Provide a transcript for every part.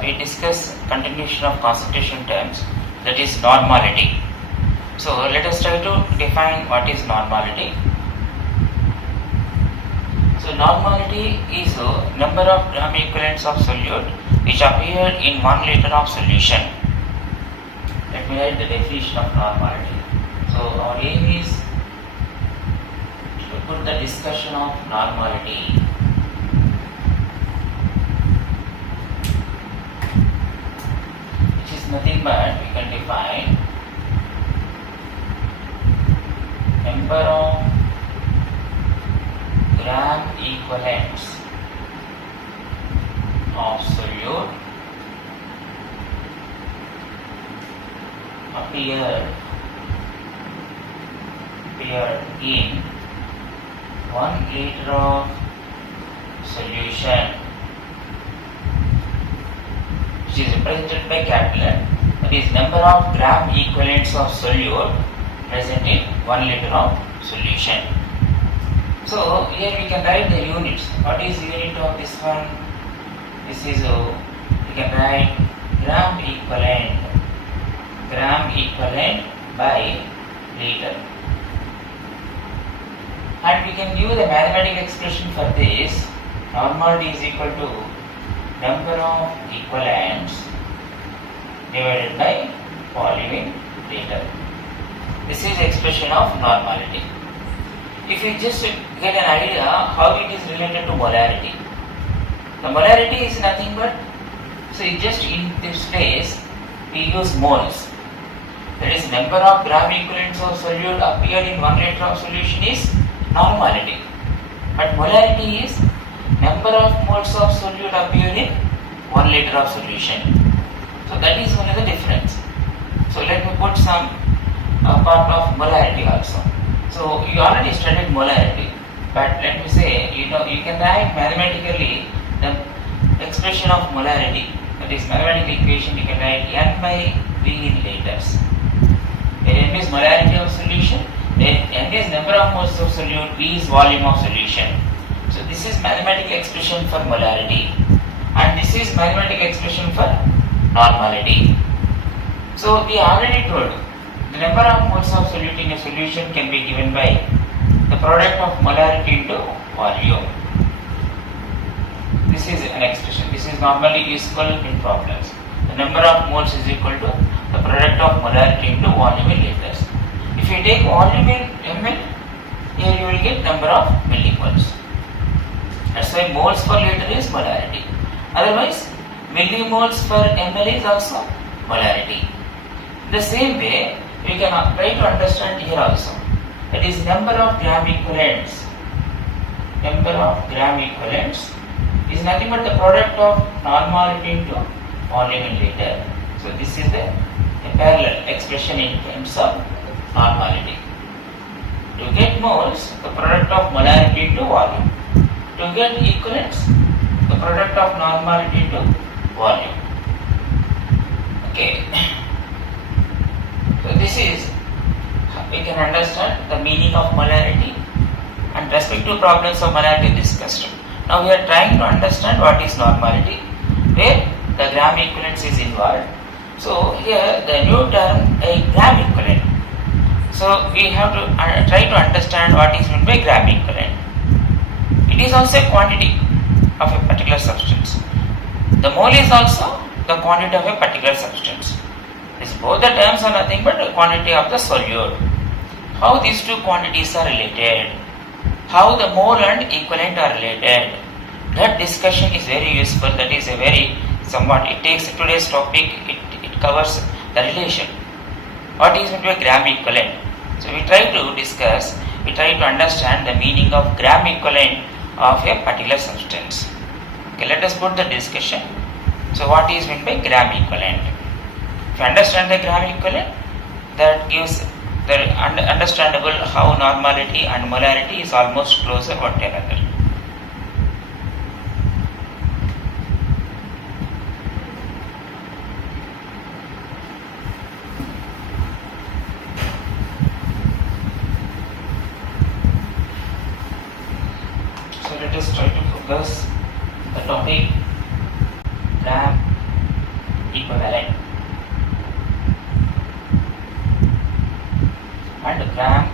we discuss continuation of concentration terms, that is normality. So let us try to define what is normality. So normality is a number of gram equivalents of solute which appear in 1 liter of solution. Let me write the definition of normality. So our aim is to put the discussion of normality. Which is nothing but we can define number of gram equivalents of solute appear in 1 liter of solution, which is represented by capital N, that is number of gram equivalents of solute present in 1 liter of solution. So here we can write the units. What is the unit of this one? This is we can write gram equivalent by liter. And we can use the mathematical expression for this. Normality is equal to number of equivalents divided by volume in liter. This is the expression of normality. If you just get an idea how it is related to molarity. The molarity is nothing but, so just in this place we use moles. That is number of gram equivalents of solute appeared in 1 liter of solution is normality. But molarity is number of moles of solute appeared in 1 liter of solution. So that is one of the difference. So let me put some part of molarity also. So you already studied molarity, but let me say, you can write mathematically the expression of molarity. That is mathematical equation. You can write N by V in liters. Where N is molarity of solution, then N is number of moles of solute, V is volume of solution. So this is mathematical expression for molarity, and this is mathematical expression for normality. So we already told the number of moles of solute in a solution can be given by the product of molarity into volume. This is an expression. This is normally useful in problems. The number of moles is equal to the product of molarity into volume in liters. If you take volume in ml, here you will get number of millimoles. That's why moles per liter is molarity. Otherwise, millimoles per ml is also molarity. The same way, we can try to understand here also. That is number of gram equivalents. Number of gram equivalents is nothing but the product of normality into volume in liter. So this is a parallel expression in terms of normality. To get moles, the product of molarity into volume. To get equivalents, the product of normality into volume. Okay. So this is, we can understand the meaning of molarity and respective problems of molarity discussed. Now we are trying to understand what is normality, where the gram equivalence is involved. So here the new term a gram equivalent. So we have to try to understand what is meant by gram equivalent. It is also a quantity of a particular substance. The mole is also the quantity of a particular substance. Both the terms are nothing but the quantity of the solute. How these two quantities are related, how the mole and equivalent are related, that discussion is very useful. That is a very somewhat, it takes today's topic, it covers the relation. What is meant by gram equivalent? So we try to discuss, we try to understand the meaning of gram equivalent of a particular substance. Okay, let us put the discussion. So what is meant by gram equivalent? If you understand the gram equivalent, that gives the understandable how normality and molarity is almost closer one to another. So let us try to focus the topic gram equivalent and gram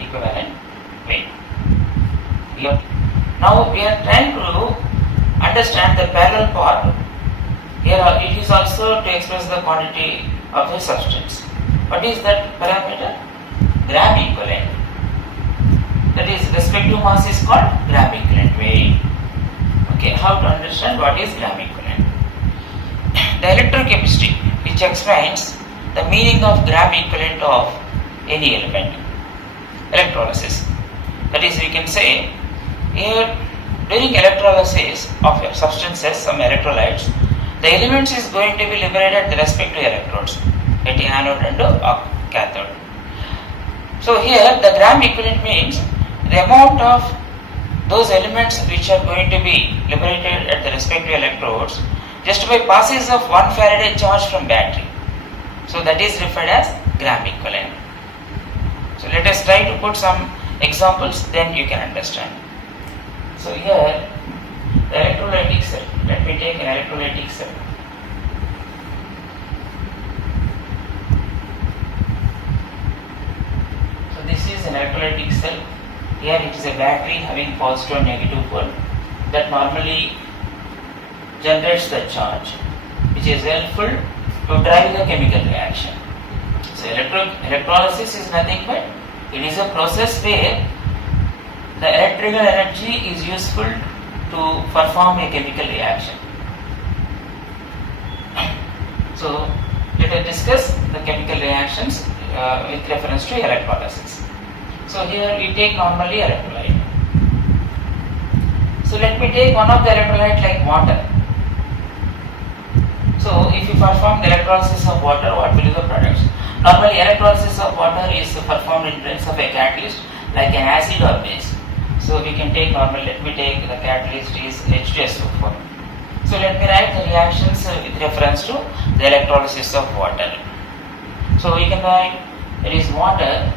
equivalent weight. Now we are trying to understand the parallel part. Here it is also to express the quantity of the substance. What is that parameter? Gram equivalent. That is, respective mass is called gram equivalent weight. Okay, how to understand what is gram equivalent? The electrochemistry which explains the meaning of gram equivalent of any element. Electrolysis. That is, we can say here during electrolysis of substances, some electrolytes, the elements is going to be liberated at the respective electrodes, at anode and cathode. So here the gram equivalent means the amount of those elements which are going to be liberated at the respective electrodes just by passage of 1 Faraday charge from battery. So that is referred as gram equivalent. So let us try to put some examples, then you can understand. So here the electrolytic cell. Let me take an electrolytic cell. So this is an electrolytic cell. Here it is a battery having positive and negative pole that normally generates the charge, which is helpful to drive the chemical reaction. So electrolysis is nothing but it is a process where the electrical energy is useful to perform a chemical reaction. So let us discuss the chemical reactions with reference to electrolysis. So here we take normally electrolyte. So let me take one of the electrolyte like water. So if you perform the electrolysis of water, what will be the products? Normally electrolysis of water is performed in presence of a catalyst like an acid or base. So we can take normally, let me take the catalyst is H2SO4. So let me write the reactions with reference to the electrolysis of water. So we can write it is water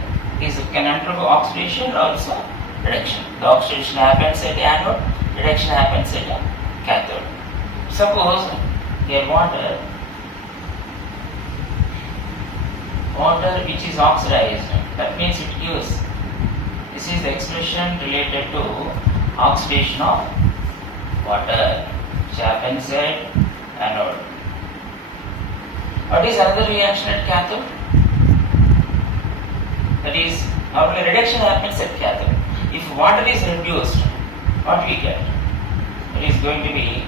can undergo oxidation or also reduction. The oxidation happens at the anode, reduction happens at the cathode. Suppose here water which is oxidized, that means it gives, this is the expression related to oxidation of water which happens at anode. What is another reaction at cathode? That is, normally reduction happens at cathode. If water is reduced, what we get? It is going to be,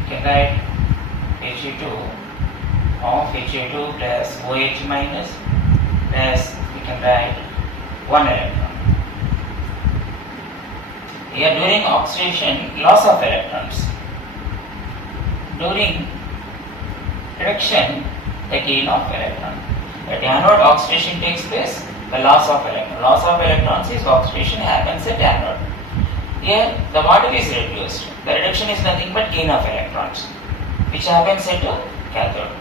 you can write He2 of He2 plus OH minus plus we can write 1 electron. Here during oxidation, loss of electrons. During reduction, the gain of electron. At anode, oxidation takes place, the loss of electron. Loss of electrons is oxidation happens at anode. Here the water is reduced. The reduction is nothing but gain of electrons, which happens at the cathode.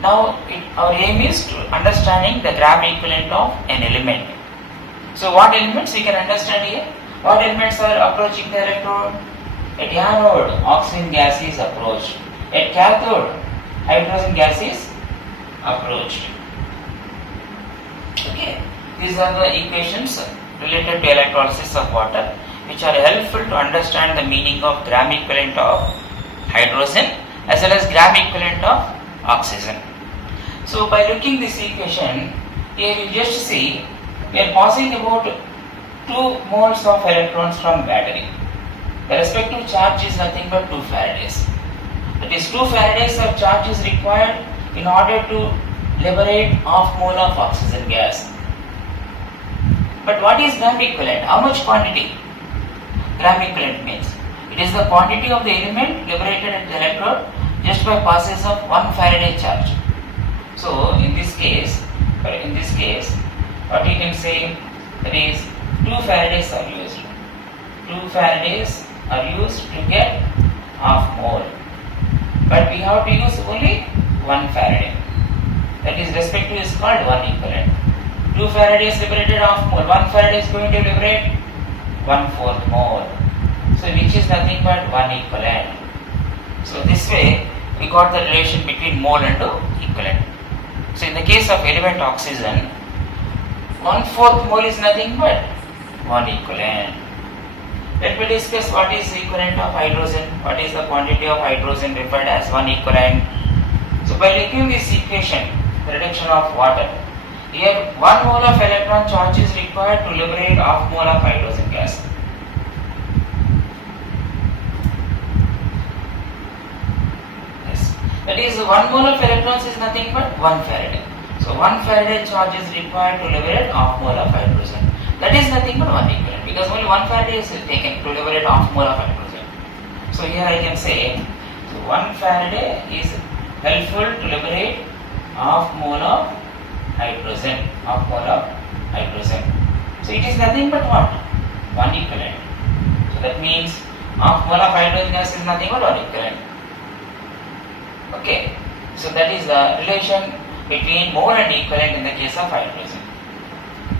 Now our aim is to understanding the gram equivalent of an element. So what elements we can understand here? What elements are approaching the electrode? At anode, oxygen gas is approached. At cathode, hydrogen gas is approached. Okay, these are the equations related to electrolysis of water, which are helpful to understand the meaning of gram equivalent of hydrogen as well as gram equivalent of oxygen. So by looking this equation, here you just see we are passing about 2 moles of electrons from battery. The respective charge is nothing but 2 Faradays. That is, 2 Faradays of charge is required in order to liberate half mole of oxygen gas. But what is gram equivalent? How much quantity? Gram equivalent means it is the quantity of the element liberated at the electrode just by passage of 1 Faraday charge. So in this case, what we can say, that is 2 Faradays are used. 2 Faradays are used to get half mole. But we have to use only 1 Faraday. That is respective is called 1 equivalent. 2 Faradays liberated half mole. 1 Faraday is going to liberate 1/4 mole. So So which is nothing but 1 equivalent. So this way we got the relation between mole and equivalent. So in the case of element oxygen, 1/4 mole is nothing but 1 equivalent. Let me discuss what is equivalent of hydrogen, what is the quantity of hydrogen referred as 1 equivalent. So by looking this equation, the reduction of water, here 1 mole of electron charge is required to liberate half mole of hydrogen gas. Yes, that is 1 mole of electrons is nothing but 1 Faraday. So 1 Faraday charge is required to liberate half mole of hydrogen. That is nothing but 1 equivalent, because only 1 Faraday is taken to liberate half mole of hydrogen. So here I can say, so 1 Faraday is helpful to liberate half mole of hydrogen, half mole of hydrogen. So it is nothing but what? 1 equivalent. So that means half mole of hydrogen gas is nothing but 1 equivalent. Okay, so that is the relation between mole and equivalent in the case of hydrogen.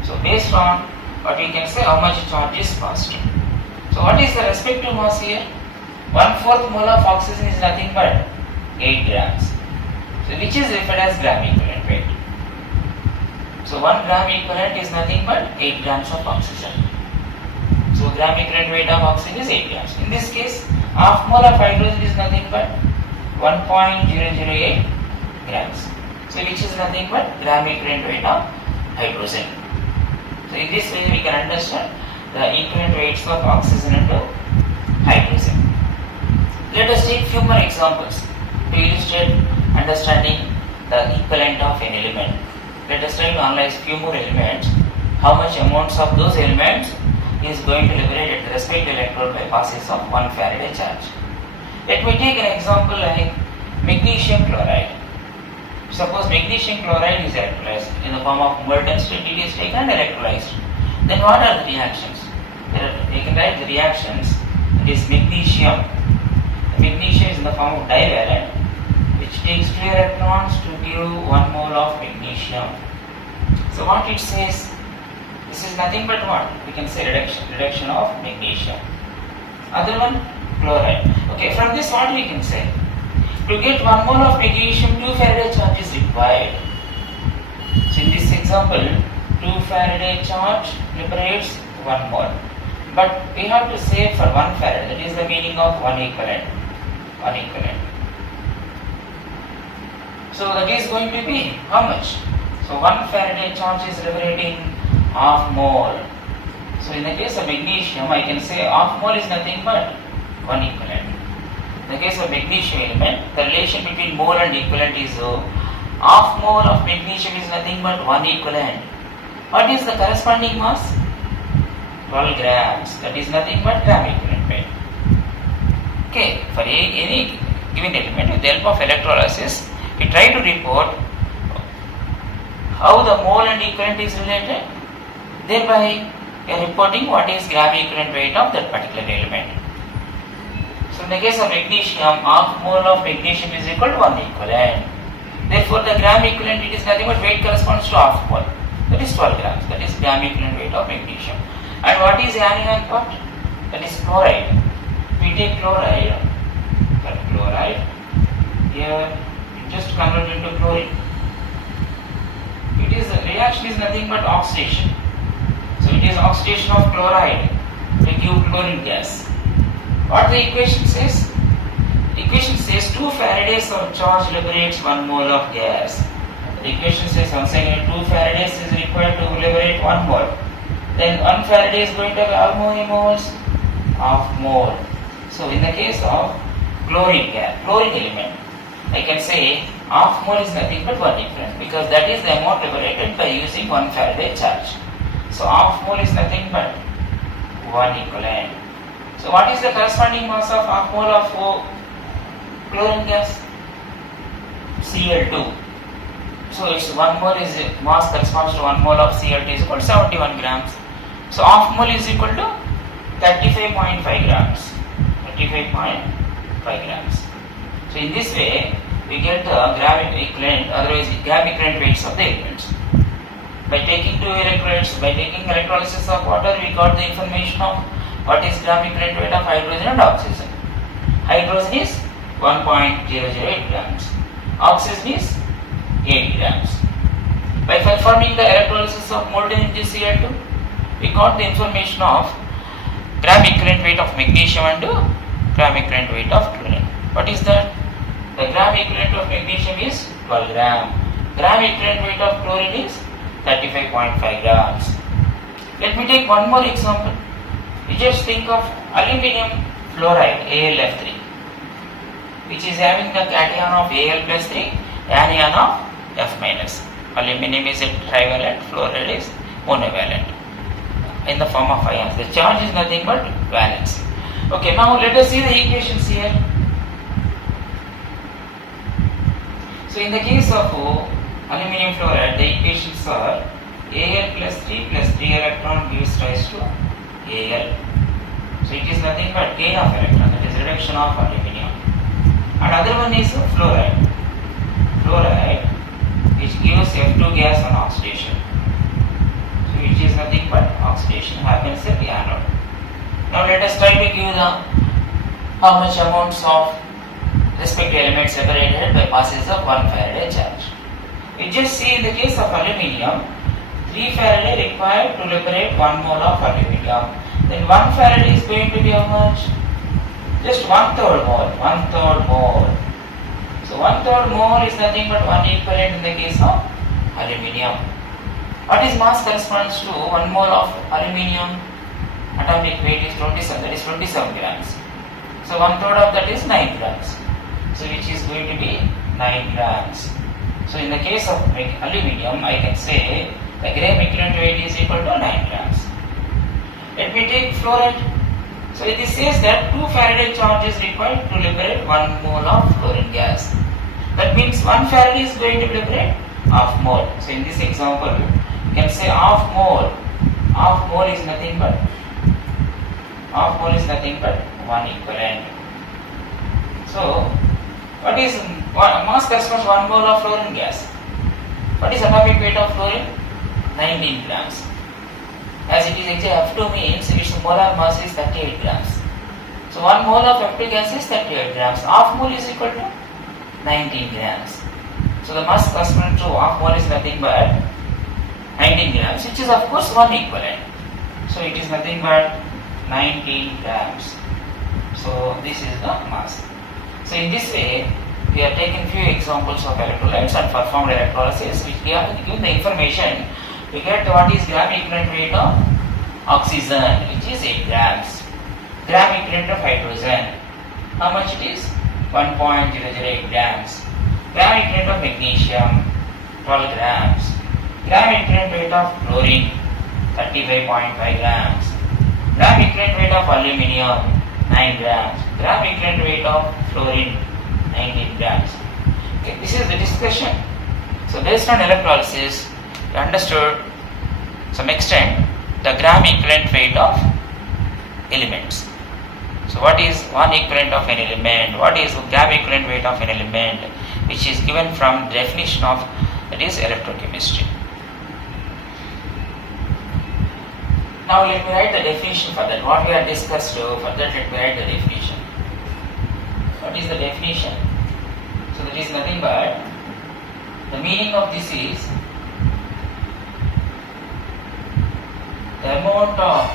So based on what we can say, how much charge is passed. So what is the respective mass here? 1/4 mole of oxygen is nothing but 8 grams. So which is referred as gram equivalent weight. So 1 gram equivalent is nothing but 8 grams of oxygen. So gram equivalent weight of oxygen is 8 grams. In this case, half mole of hydrogen is nothing but 1.008 grams. So which is nothing but gram equivalent weight of hydrogen. So in this way we can understand the equivalent weights of oxygen and hydrogen. Let us take few more examples to illustrate understanding the equivalent of an element. Let us try to analyze few more elements, how much amounts of those elements is going to liberate at the respective electrode by passes of 1 Faraday charge. Let me take an example like magnesium chloride. Suppose magnesium chloride is electrolyzed in the form of molten state, it is taken and electrolyzed. Then what are the reactions? We can write the reactions. It is magnesium. Magnesium is in the form of divalent, which takes 2 electrons to give 1 mole of magnesium. So what it says, this is nothing but what? We can say reduction of magnesium. Other one, chloride. Okay, from this what we can say? To get 1 mole of magnesium, 2 Faraday charge is required. So in this example, 2 Faraday charge liberates 1 mole. But we have to say for 1 Faraday, that is the meaning of 1 equivalent. 1 equivalent. So that is going to be how much? So 1 Faraday charge is liberating half mole. So in the case of magnesium, I can say half mole is nothing but 1 equivalent. In the case of magnesium element, the relation between mole and equivalent is half mole of magnesium is nothing but 1 equivalent. What is the corresponding mass? 12 grams. That is nothing but gram equivalent weight. Okay, for any given element, with the help of electrolysis, we try to report how the mole and equivalent is related. Thereby, we are reporting what is gram equivalent weight of that particular element. So in the case of magnesium, half mole of magnesium is equal to 1 equivalent. Therefore, the gram equivalent, it is nothing but weight corresponds to half mole. That is 12 grams. That is gram equivalent weight of magnesium. And what is anion part? That is chloride. We take chloride. That chloride here it just converted into chlorine. It is the reaction is nothing but oxidation. So it is oxidation of chloride to give chlorine gas. What the equation says? The equation says 2 Faradays of charge liberates 1 mole of gas. The equation says once again 2 Faradays is required to liberate 1 mole. Then 1 Faraday is going to have how many moles? Half mole. So in the case of chlorine gas, chlorine element, I can say half mole is nothing but 1 equivalent, because that is the amount liberated by using 1 Faraday charge. So half mole is nothing but 1 equivalent. So what is the corresponding mass of half mole of chlorine gas? Cl2. So its 1 mole is mass corresponds to 1 mole of Cl2 is equal to 71 grams. So half mole is equal to 35.5 grams. 35.5 grams. So in this way, we get the gram equivalent, otherwise gram equivalent weights of the elements. By taking 2 electrolytes, by taking electrolysis of water, we got the information of What is gram equivalent weight of hydrogen and oxygen? Hydrogen is 1.008 grams. Oxygen is 8 grams. By performing the electrolysis of molten NgCl2, we got the information of gram equivalent weight of magnesium and gram equivalent weight of chlorine. What is that? The gram equivalent of magnesium is 12 gram. Gram equivalent weight of chlorine is 35.5 grams. Let me take one more example. You just think of aluminium fluoride AlF3, which is having the cation of Al plus 3, anion of F minus. Aluminium is a trivalent, fluoride is monovalent in the form of ions. The charge is nothing but valence. Okay, now let us see the equations here. So in the case of aluminium fluoride, the equations are Al plus 3 electron gives rise to Al. So it is nothing but gain of electron, that is reduction of aluminium. And other one is fluoride. Fluoride which gives F2 gas on oxidation. So which is nothing but oxidation happens at the anode. Now let us try to give the how much amounts of respective elements separated by passes of 1 Faraday charge. We just see in the case of aluminium, 3 Faraday required to liberate 1 mole of aluminium. Then 1 Faraday is going to be how much? Just 1/3 mole. 1/3 mole. So 1/3 mole is nothing but 1 equivalent in the case of aluminium. What is mass corresponds to 1 mole of aluminium? Atomic weight is 27, that is 27 grams. So 1/3 of that is 9 grams. So which is going to be 9 grams. So in the case of aluminium, I can say the gram equivalent weight is equal to 9 grams. Let me take fluoride. So this says that 2 Faraday charge is required to liberate 1 mole of fluorine gas. That means 1 Faraday is going to liberate half mole. So in this example, you can say half mole. Half mole is nothing but 1 equivalent. So what is mass corresponds to 1 mole of fluorine gas? What is atomic weight of fluorine? 19 grams. As it is F2 means its molar mass is 38 grams. So 1 mole of F2 gas is 38 grams. Half mole is equal to 19 grams. So the mass corresponding to half mole is nothing but 19 grams, which is of course 1 equivalent. So it is nothing but 19 grams. So this is the mass. So in this way, we have taken few examples of electrolytes and performed electrolysis, which we have given the information to get what is gram equivalent weight of oxygen, which is 8 grams. Gram equivalent of hydrogen, how much it is? 1.008 grams. Gram equivalent of magnesium, 12 grams. Gram equivalent weight of chlorine, 35.5 grams. Gram equivalent weight of aluminium, 9 grams. Gram equivalent weight of fluorine, 19 grams. Okay, this is the discussion. So based on electrolysis, you understood some extent the gram equivalent weight of elements. So what is 1 equivalent of an element? What is gram equivalent weight of an element? Which is given from definition of, that is electrochemistry. Now let me write the definition for that. What we have discussed for that, let me write the definition. What is the definition? So that is nothing but, the meaning of this is the amount of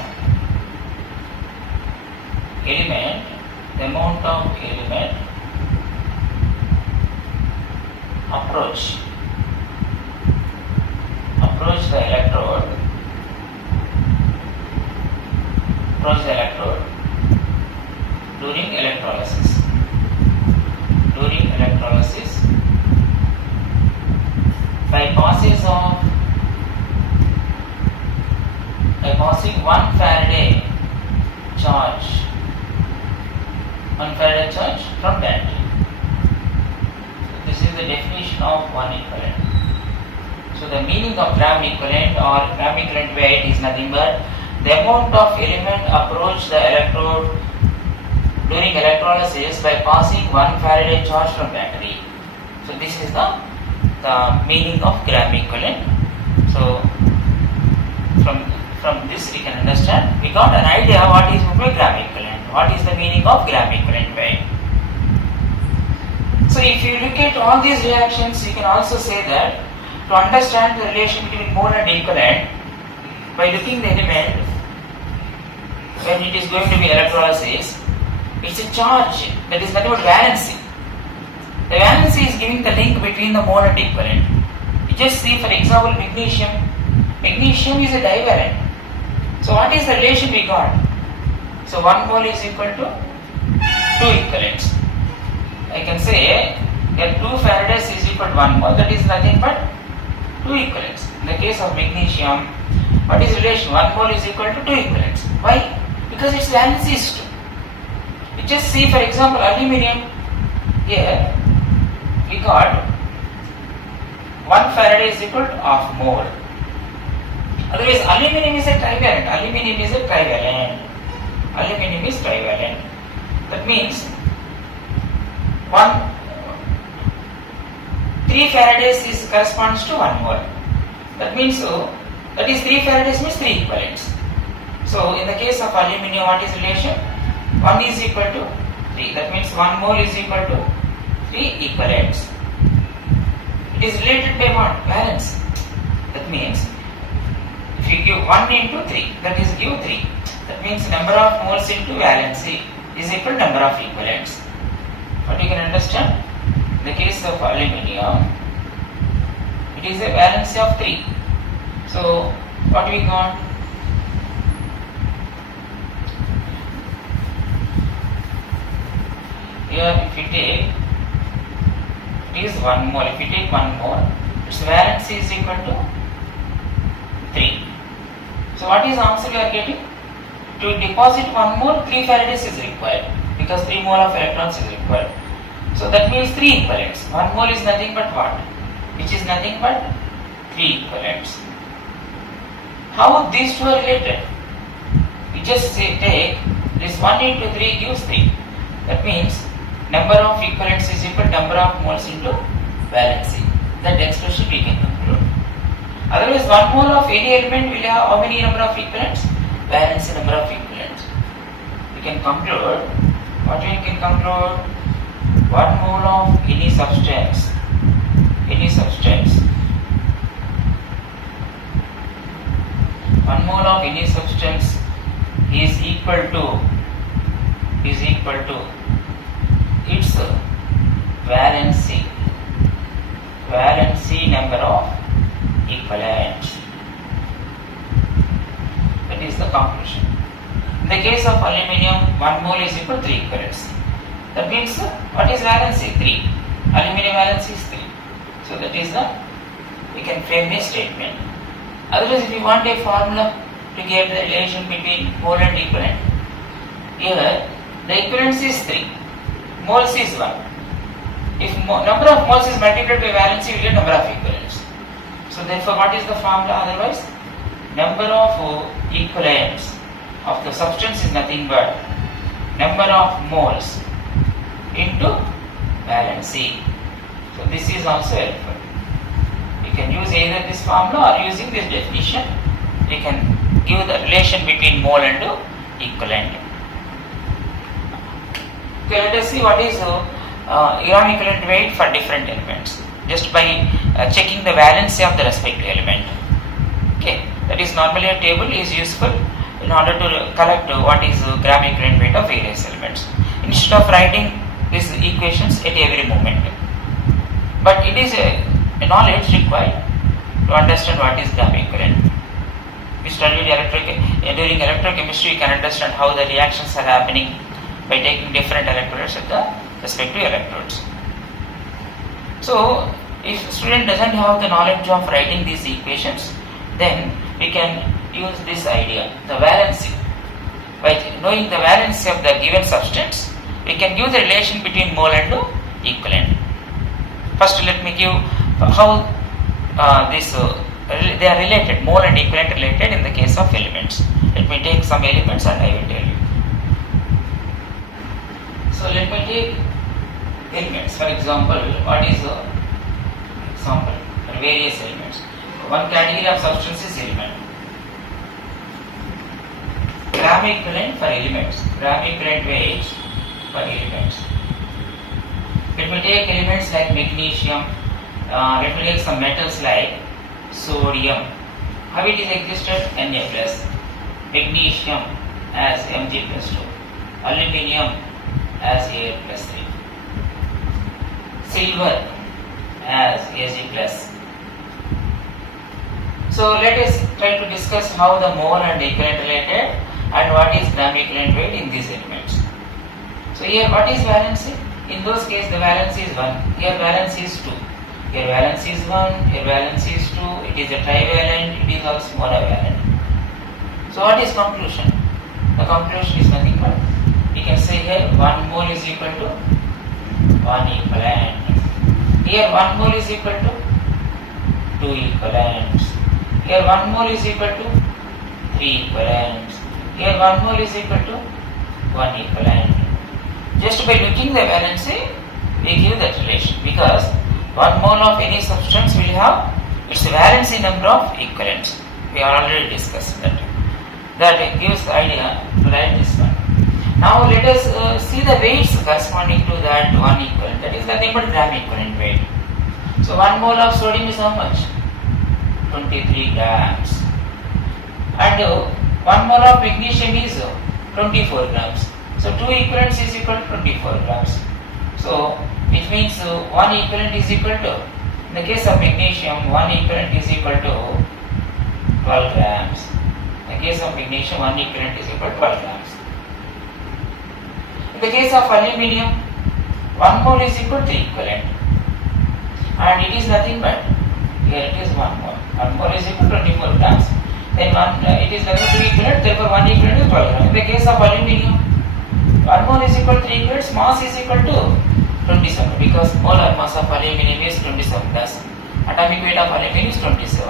element approach the electrode during electrolysis by passing 1 Faraday charge from battery. So this is the definition of 1 equivalent. So the meaning of gram equivalent or gram equivalent weight is nothing but the amount of element approach the electrode during electrolysis by passing 1 Faraday charge from battery. So this is the meaning of gram equivalent. So from from this we can understand, we got an idea what is gram equivalent, what is the meaning of gram equivalent weight. So if you look at all these reactions, you can also say that to understand the relation between mole and equivalent, by looking the element, when it is going to be electrolysis, it's a charge, that is nothing but valency. The valency is giving the link between the mole and equivalent. You just see, for example, magnesium. Magnesium is a divalent. So what is the relation we got? So 1 mole is equal to 2 equivalents. I can say that 2 Faradays is equal to 1 mole, that is nothing but 2 equivalents. In the case of magnesium, what is relation? 1 mole is equal to 2 equivalents. Why? Because its valency is 2. You just see, for example, aluminium. Here we got 1 Faraday is equal to half mole. Otherwise, aluminium is a trivalent. Aluminium is a trivalent. Aluminium is trivalent. That means 3 Faradays is corresponds to 1 mole. That means that is 3 Faradays means 3 equivalents. So in the case of aluminium, what is relation? 1 is equal to 3. That means 1 mole is equal to 3 equivalents. It is related by what? Valence. That means if you give 1 into 3, that is give 3. That means number of moles into valency is equal to number of equivalents. What you can understand? In the case of aluminium, it is a valency of 3. So what we got? Here if you take, it is 1 mole. If you take 1 mole, its valency is equal to 3. So what is the answer we are getting? To deposit 1 mole, 3 Faradays is required, because 3 mole of electrons is required. So that means 3 equivalents. 1 mole is nothing but what? Which is nothing but 3 equivalents. How these two are related? We just say take this 1 into 3 gives 3. That means number of equivalents is equal to number of moles into valency. That expression we can conclude. Otherwise, 1 mole of any element will have how many number of equivalents? Valency number of equivalents. We can conclude. What we can conclude? 1 mole of any substance. 1 mole of any substance is equal to its valency number of equivalents. That is the conclusion. In the case of aluminium, 1 mole is equal to 3 equivalents. That means what is valency? 3. Aluminium valency is 3. So that is the, we can frame this statement. Otherwise, if you want a formula to get the relation between mole and equivalent, here the equivalence is 3, moles is 1. If number of moles is multiplied by valency, you get number of equivalents. So therefore, what is the formula otherwise? Number of equivalents of the substance is nothing but number of moles into valency. So this is also helpful. You can use either this formula or using this definition, we can give the relation between mole and equivalent. Okay, let us see what is gram equivalent weight for different elements, just by checking the valency of the respective element. Okay, that is normally a table is useful in order to collect what is gram equivalent weight of various elements, instead of writing these equations at every moment. But it is a knowledge required to understand what is gram equivalent. We studied during electrochemistry, you can understand how the reactions are happening by taking different electrodes at the respective electrodes. So, if student doesn't have the knowledge of writing these equations, then we can use this idea, the valency. By knowing the valency of the given substance, we can give the relation between mole and equivalent. First, let me give how they are related, mole and equivalent related in the case of elements. Let me take some elements and I will tell you. So let me take elements. For example, what is the example for various elements? One category of substance is element. gram equivalent for elements. Gram equivalent weight for elements. Let me take elements like magnesium. Let me take some metals like sodium. How it is existed? Na plus. Magnesium as Mg plus 2. Aluminium as Al plus 3. Silver as Ag plus. So let us try to discuss how the mole and equivalent related and what is gram equivalent weight in these elements. So here what is valency? In those cases the valency is 1, here valency is 2. Here valency is 1, here valency is 2, it is a trivalent, it is also monovalent. So what is conclusion? The conclusion is nothing but, we can say here 1 mole is equal to 1 equivalent. Here 1 mole is equal to 2 equivalents. Here 1 mole is equal to 3 equivalents. Here 1 mole is equal to 1 equivalent. Just by looking the valency, we give that relation because 1 mole of any substance will have its valency number of equivalents. We are already discussed that. That gives the idea to write this one. Now let us see the weights corresponding to that 1 equivalent. That is nothing but gram equivalent weight. So 1 mole of sodium is how much? 23 grams. And 1 mole of magnesium is 24 grams. So 2 equivalents is equal to 24 grams. So which means 1 equivalent is equal to, in the case of magnesium, 1 equivalent is equal to 12 grams. In the case of magnesium, 1 equivalent is equal to 12 grams. In the case of aluminium, 1 mole is equal to equivalent. And it is nothing but, here it is 1 mole. 1 mole is equal to 24 grams. Then it is nothing to equivalent, therefore 1 equivalent is 12 grams. In the case of aluminium, 1 mole is equal to 3 equivalents, mass is equal to 27 because molar mass of aluminium is 27 plus atomic weight of aluminium is 27.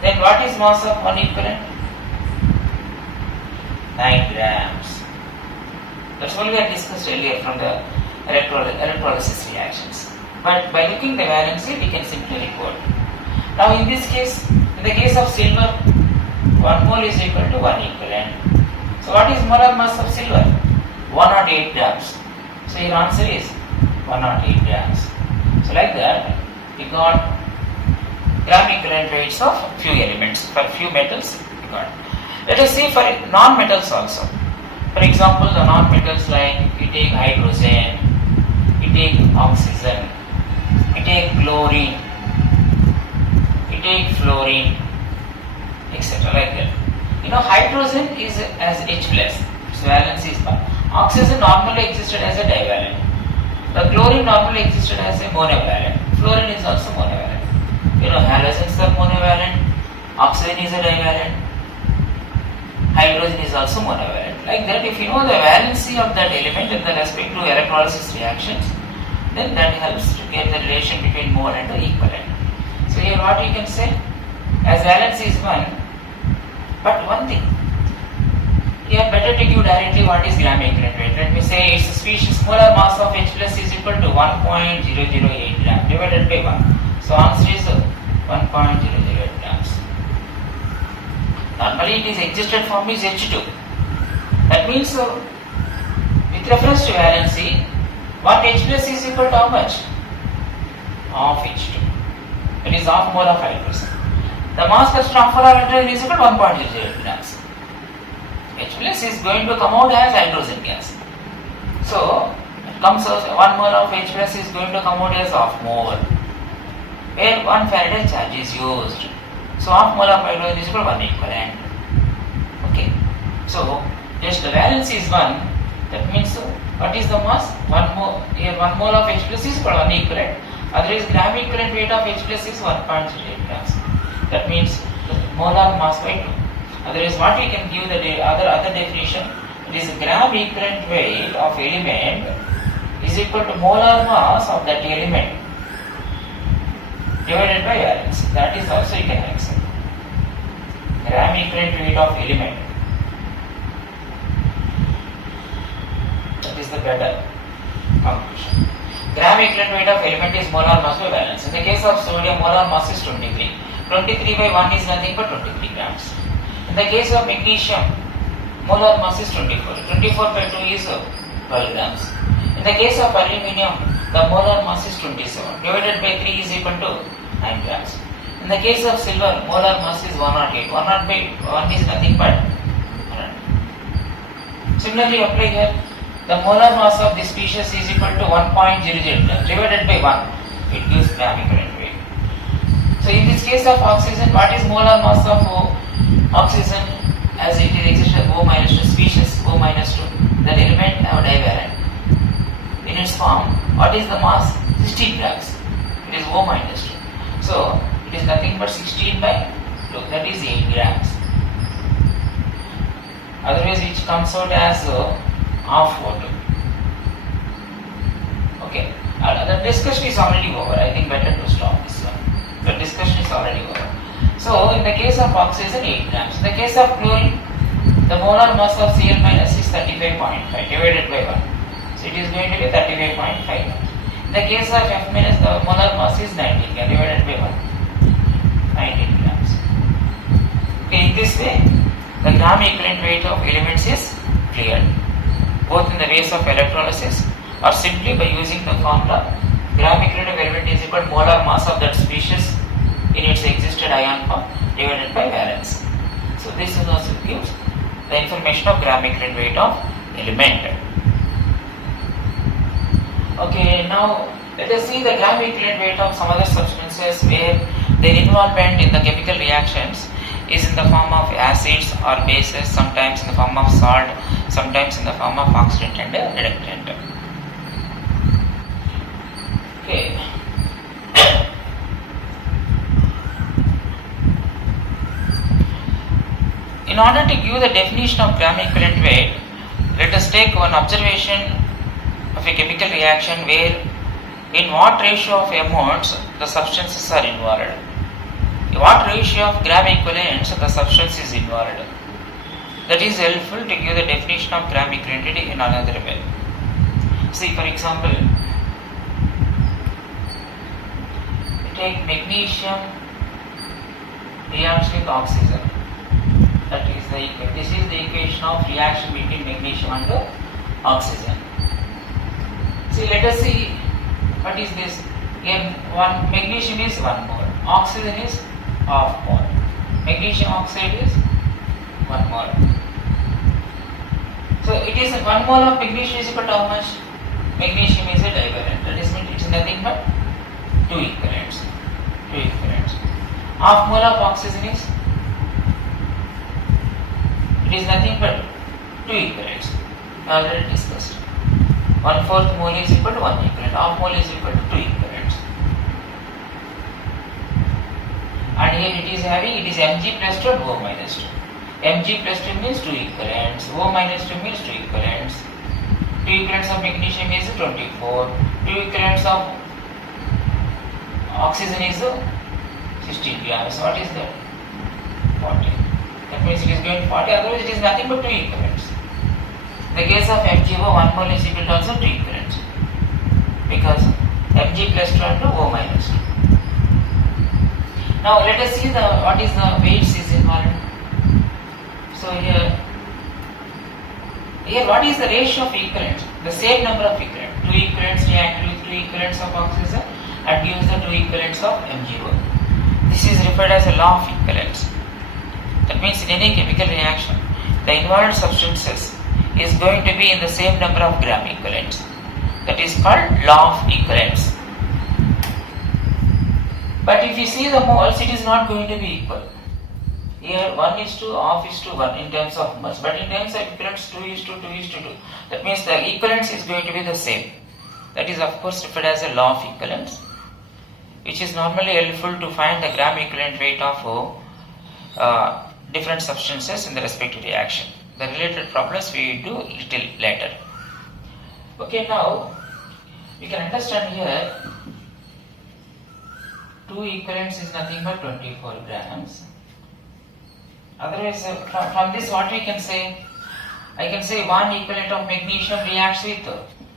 Then what is mass of 1 equivalent? 9 grams. That's what we had discussed earlier from the electrolysis reactions. But by looking the valency, we can simply record. Now in this case, in the case of silver, 1 mole is equal to 1 equivalent. So what is molar mass of silver? 108 grams. So your answer is 108 grams. So like that, we got gram equivalent weights of few elements. For few metals, we got. Let us see for non-metals also. For example, the non-metals like you take hydrogen, you take oxygen, you take chlorine, you take fluorine, etc. like that. You know, hydrogen is as H plus, its valency is 1. Oxygen normally existed as a divalent. The chlorine normally existed as a monovalent. Fluorine is also monovalent. You know, halogens are monovalent, oxygen is a divalent, hydrogen is also monovalent. Like that, if you know the valency of that element in the respect to electrolysis reactions, then that helps to get the relation between mole and the equivalent. So here what we can say, as valency is 1, but one thing, here better to give directly what is gram equivalent weight. Let me say its species molar mass of H plus is equal to 1.008 gram divided by 1. So answer is 1.008 grams. Normally it is existed form is H2. That means with reference to valency, 1 H plus is equal to how much? Half H2. It is half mole of hydrogen. The mass per transfer of hydrogen is equal to 1.08 grams. H plus is going to come out as hydrogen gas. So it comes as 1 mole of H plus is going to come out as half mole, where 1 Faraday charge is used. So half mole of hydrogen is equal to 1 equivalent. Okay. So just the valency is 1. That means what is the mass? 1 mole. Here 1 mole of H plus is equal to 1 equivalent. Otherwise gram equivalent weight of H plus is 1.08 grams. That means molar mass by 2. Otherwise what we can give the other definition, it is gram equivalent weight of element is equal to molar mass of that element divided by valency. That is also you can accept. Gram equivalent weight of element. That is the better conclusion. Gram equivalent weight of element is molar mass by valence. In the case of sodium, molar mass is 23. 23 by 1 is nothing but 23 grams. In the case of magnesium, molar mass is 24. 24 by 2 is 12 grams. In the case of aluminium, the molar mass is 27. Divided by 3 is equal to 9 grams. In the case of silver, molar mass is 108. 100 by 1 is nothing but 100. Similarly, apply here. The molar mass of this species is equal to 1.00 grams. Divided by 1, it gives gram equivalent weight. So in this case of oxygen, what is molar mass of oxygen as it is existed O minus 2 species, O minus 2, that element have divalent. In its form, what is the mass? 16 grams. It is O minus 2. So it is nothing but 16 by 2, that is 8 grams. Otherwise it comes out as half O2. Okay, the discussion is already over. I think better to stop this one. The discussion is already over. So in the case of oxygen, 8 grams. In the case of chlorine, the molar mass of Cl minus is 35.5 divided by 1. So it is going to be 35.5 grams. In the case of F minus, the molar mass is 19 divided by 1. 19 grams. Okay, in this way, the gram equivalent weight of elements is cleared, both in the ways of electrolysis or simply by using the formula gram equivalent of element is equal to molar mass of that species in its existed ion form divided by valence. So this also gives the information of gram equivalent weight of element. Okay, now let us see the gram equivalent weight of some other substances where their involvement in the chemical reactions is in the form of acids or bases, sometimes in the form of salt, sometimes in the form of oxidant and reductant. Okay. In order to give the definition of gram equivalent weight, let us take one observation of a chemical reaction where in what ratio of amounts the substances are involved. In what ratio of gram equivalents the substance is involved. That is helpful to give the definition of gram equivalent in another way. See, for example, take magnesium reacts with oxygen. That is the equation. This is the equation of reaction between magnesium and oxygen. See, let us see what is this. Again, one magnesium is 1 mole, oxygen is half mole. Magnesium oxide is 1 mole. So it is 1 mole of magnesium is equal to how much? Magnesium is a divalent. That is mean it is nothing but 2 equivalents. 2 equivalents. Half mole of oxygen is, it is nothing but 2 equivalents. Already discussed. 1/4 mole is equal to 1 equivalent. Half mole is equal to 2 equivalents. And here it is having, it is Mg plus 2 and O minus 2. Mg plus 2 means 2 equivalents. O minus 2 means 2 equivalents. 2 equivalents of magnesium is 24. 2 equivalents of oxygen is 16 grams. What is that? 40. That means it is going to 40. Otherwise it is nothing but 2 equivalents. In the case of MgO, 1 mole is equal to also 2 equivalents. Because Mg plus 2 and O minus 2. Now let us see what is the weights is involved. So here what is the ratio of equivalents? The same number of equivalents. 2 equivalents react with 2 equivalents of oxygen and gives the 2 equivalents of MgO. This is referred as a law of equivalence. That means in any chemical reaction, the involved substances is going to be in the same number of gram equivalents. That is called law of equivalence. But if you see the moles, it is not going to be equal. Here 1 is to half is to 1 in terms of moles, but in terms of equivalents 2 is to 2 is to 2. That means the equivalence is going to be the same. That is of course referred as a law of equivalence, which is normally helpful to find the gram equivalent weight of different substances in the respective reaction. The related problems we do little later. Okay, now we can understand here 2 equivalents is nothing but 24 grams. Otherwise, from this what we can say? I can say 1 equivalent of magnesium reacts with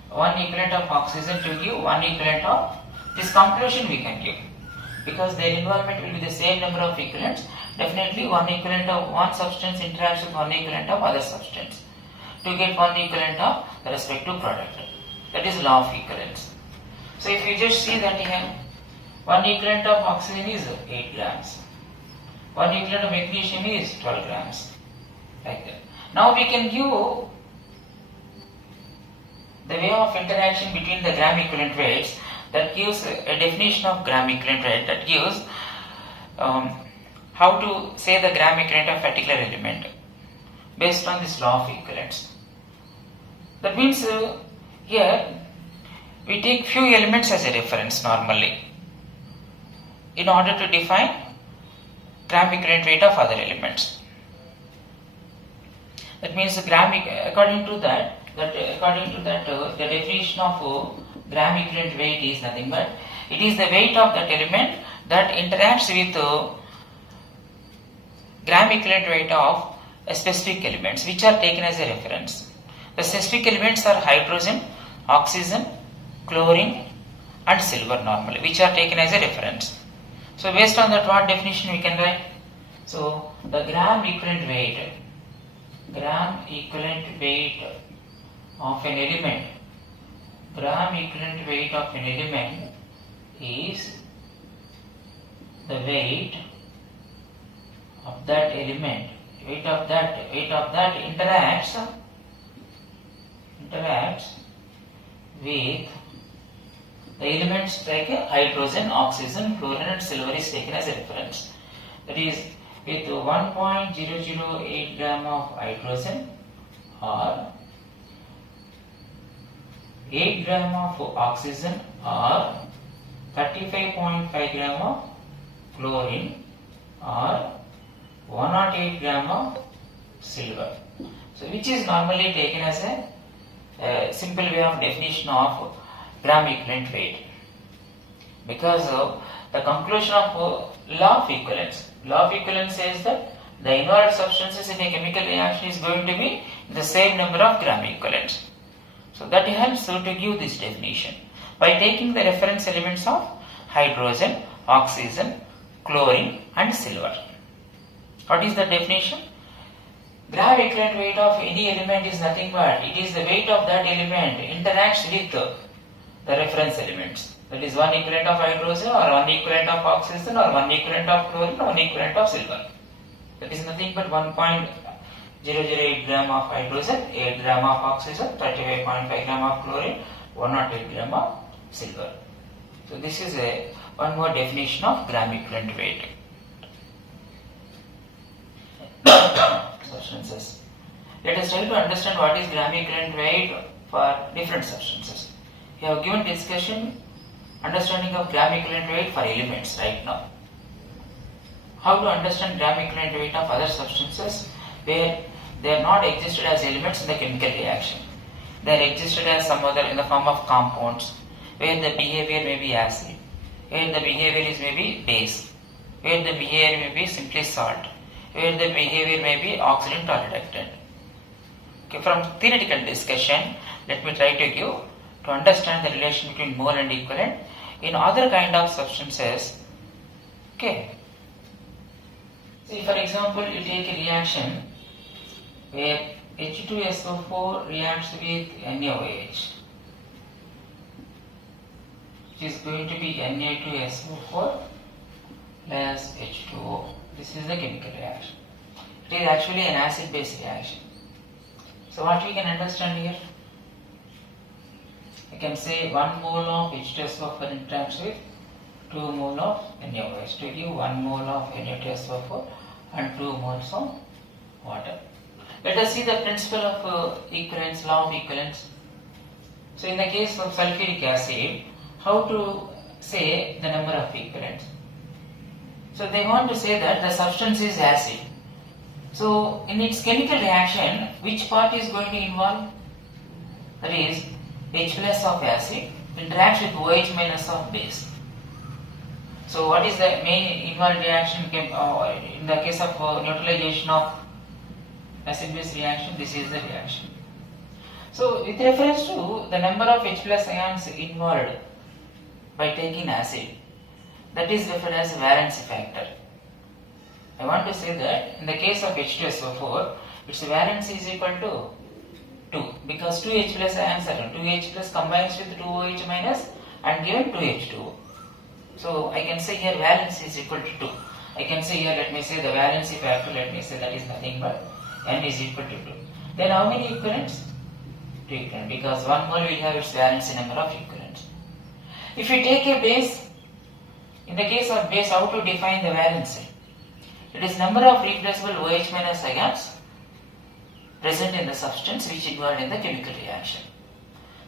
1 equivalent of oxygen to give 1 equivalent of, this conclusion we can give. because their involvement will be the same number of equivalents. Definitely one equivalent of one substance interacts with one equivalent of other substance to get one equivalent of the respective product. That is law of equivalence. So if you just see that here, one equivalent of oxygen is 8 grams, one equivalent of magnesium is 12 grams, like that. Now we can give the way of interaction between the gram equivalent weights. That gives a definition of gram equivalent weight, that gives how to say the gram equivalent of a particular element based on this law of equivalence. That means here we take few elements as a reference normally in order to define gram equivalent weight of other elements. That means according to that the definition of gram equivalent weight is nothing but it is the weight of that element that interacts with gram equivalent weight of a specific elements which are taken as a reference. The specific elements are hydrogen, oxygen, chlorine and silver normally, which are taken as a reference. So based on that, what definition we can write? So the gram equivalent weight of an element, gram equivalent weight of an element is the weight of that element, weight of that interacts with the elements like hydrogen, oxygen, chlorine and silver is taken as a reference. That is with 1.008 gram of hydrogen or 8 gram of oxygen or 35.5 gram of chlorine or 108 gram of silver. So which is normally taken as a simple way of definition of gram equivalent weight, because of the conclusion of law of equivalence. Law of equivalence says that the involved substances in a chemical reaction is going to be the same number of gram equivalents. So that helps to give this definition by taking the reference elements of hydrogen, oxygen, chlorine and silver. What is the definition? Gram equivalent weight of any element is nothing but it is the weight of that element interacts with the reference elements. That is one equivalent of hydrogen or one equivalent of oxygen or one equivalent of chlorine or one equivalent of silver. That is nothing but 1.008 gram of hydrogen, 8 gram of oxygen, 35.5 gram of chlorine, 108 gram of silver. So this is one more definition of gram equivalent weight. Substances. Let us try to understand what is gram equivalent weight for different substances. We have given discussion understanding of gram equivalent weight for elements right now. How to understand gram equivalent weight of other substances where they are not existed as elements in the chemical reaction. They are existed as some other in the form of compounds where the behavior may be acid, where the behavior is maybe base, where the behavior may be simply salt, where the behavior may be oxidant or reductant. Okay, from theoretical discussion, let me try to give to understand the relation between mole and equivalent in other kind of substances. Okay. See, for example, you take a reaction where H2SO4 reacts with NaOH, which is going to be Na2SO4 plus H2O. This is the chemical reaction. It is actually an acid-base reaction. So what we can understand here? I can say 1 mole of H2SO4 interacts with 2 mole of NaOH to give 1 mole of Na2SO4 and 2 moles of water. Let us see the principle of equivalence, law of equivalence. So in the case of sulfuric acid, how to say the number of equivalents? So they want to say that the substance is acid. So in its chemical reaction, which part is going to involve? That is, H plus of acid interacts with OH minus of base. So what is the main involved reaction in the case of neutralization of acid-base reaction? This is the reaction. So with reference to the number of H plus ions involved by taking acid, That is referred as valency factor. I want to say that in the case of H2SO4, its valency is equal to 2 because 2H plus ions are 2H plus combines with 2OH minus and given 2H2O. So I can say here valency is equal to 2. I can say here, let me say the valency factor, let me say that is nothing but N is equal to 2. Then how many equivalents? 2 equivalents, because 1 mole will have its valency number of equivalents. If you take a base, in the case of base, how to define the valency? It is number of replaceable OH minus ions present in the substance which involved in the chemical reaction.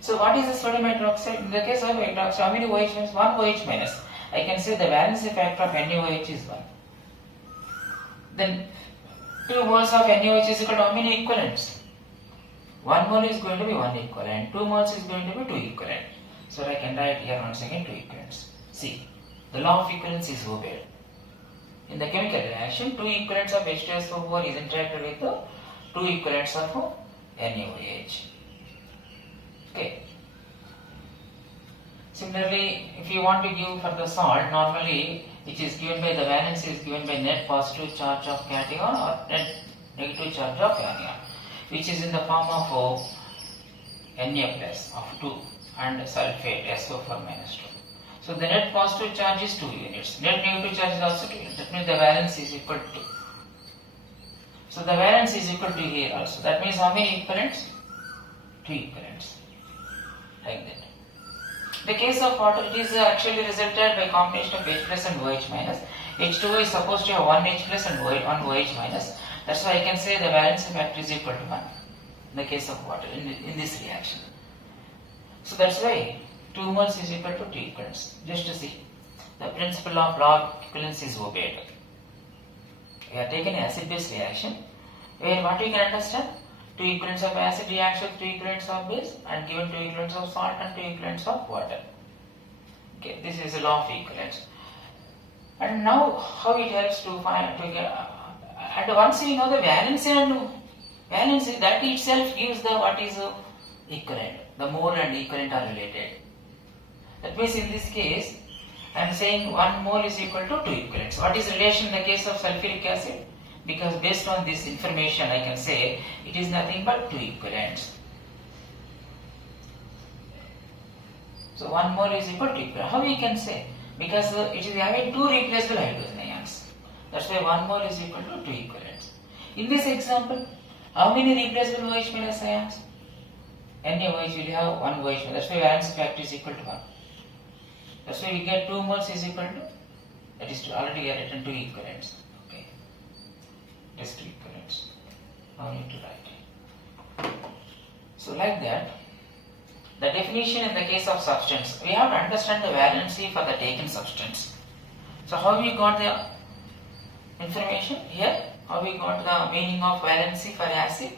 So what is the sodium hydroxide? In the case of hydroxide, how many OH minus? 1 OH minus. I can say the valency factor of NaOH is 1. Then 2 moles of NaOH is equal to how many equivalents? 1 mole is going to be 1 equivalent, 2 moles is going to be 2 equivalent. So I can write here once again 2 equivalents. See, the law of equivalence is obeyed. In the chemical reaction, 2 equivalents of H2SO4 is interacted with the 2 equivalents of NaOH. Okay. Similarly, if you want to give for the salt, normally which is given by the valence is given by net positive charge of cation or net negative charge of anion, which is in the form of Na plus of 2 and sulfate SO4 minus 2. So the net positive charge is 2 units. Net negative charge is also 2 units. That means the valence is equal to 2. So the valence is equal to here also. That means how many equivalents? 2 equivalents. Like that. The case of water, it is actually resulted by combination of H plus and OH minus. H2O is supposed to have 1 H plus and 1 OH minus. That's why I can say the valence factor is equal to 1 in the case of water in this reaction. So that's why 2 moles is equal to 2 equivalents. Just to see, the principle of law of equivalence is obeyed. We have taken an acid-base reaction where what we can understand? 2 equivalents of acid reacts with 2 equivalents of base and given 2 equivalents of salt and 2 equivalents of water. Okay, this is the law of equivalence. And now how it helps to find and once we know the valency and valency, that itself gives the what is equivalent. The mole and equivalent are related. That means in this case I am saying 1 mole is equal to 2 equivalents. What is relation in the case of sulfuric acid? Because based on this information I can say it is nothing but 2 equivalents. So 1 mole is equal to 2 equivalents. How we can say? Because it is having 2 replaceable hydrogen ions. That's why 1 mole is equal to 2 equivalents. In this example, how many replaceable OH minus ions? NaOH will have 1 OH minus. That's why valence factor is equal to 1. That's why we get 2 moles is equal to, that is already written 2 equivalents. Okay. Just 2 equivalents. Now we need to write it. So like that, the definition in the case of substance, we have to understand the valency for the taken substance. So how we got the information here? How we got the meaning of valency for acid?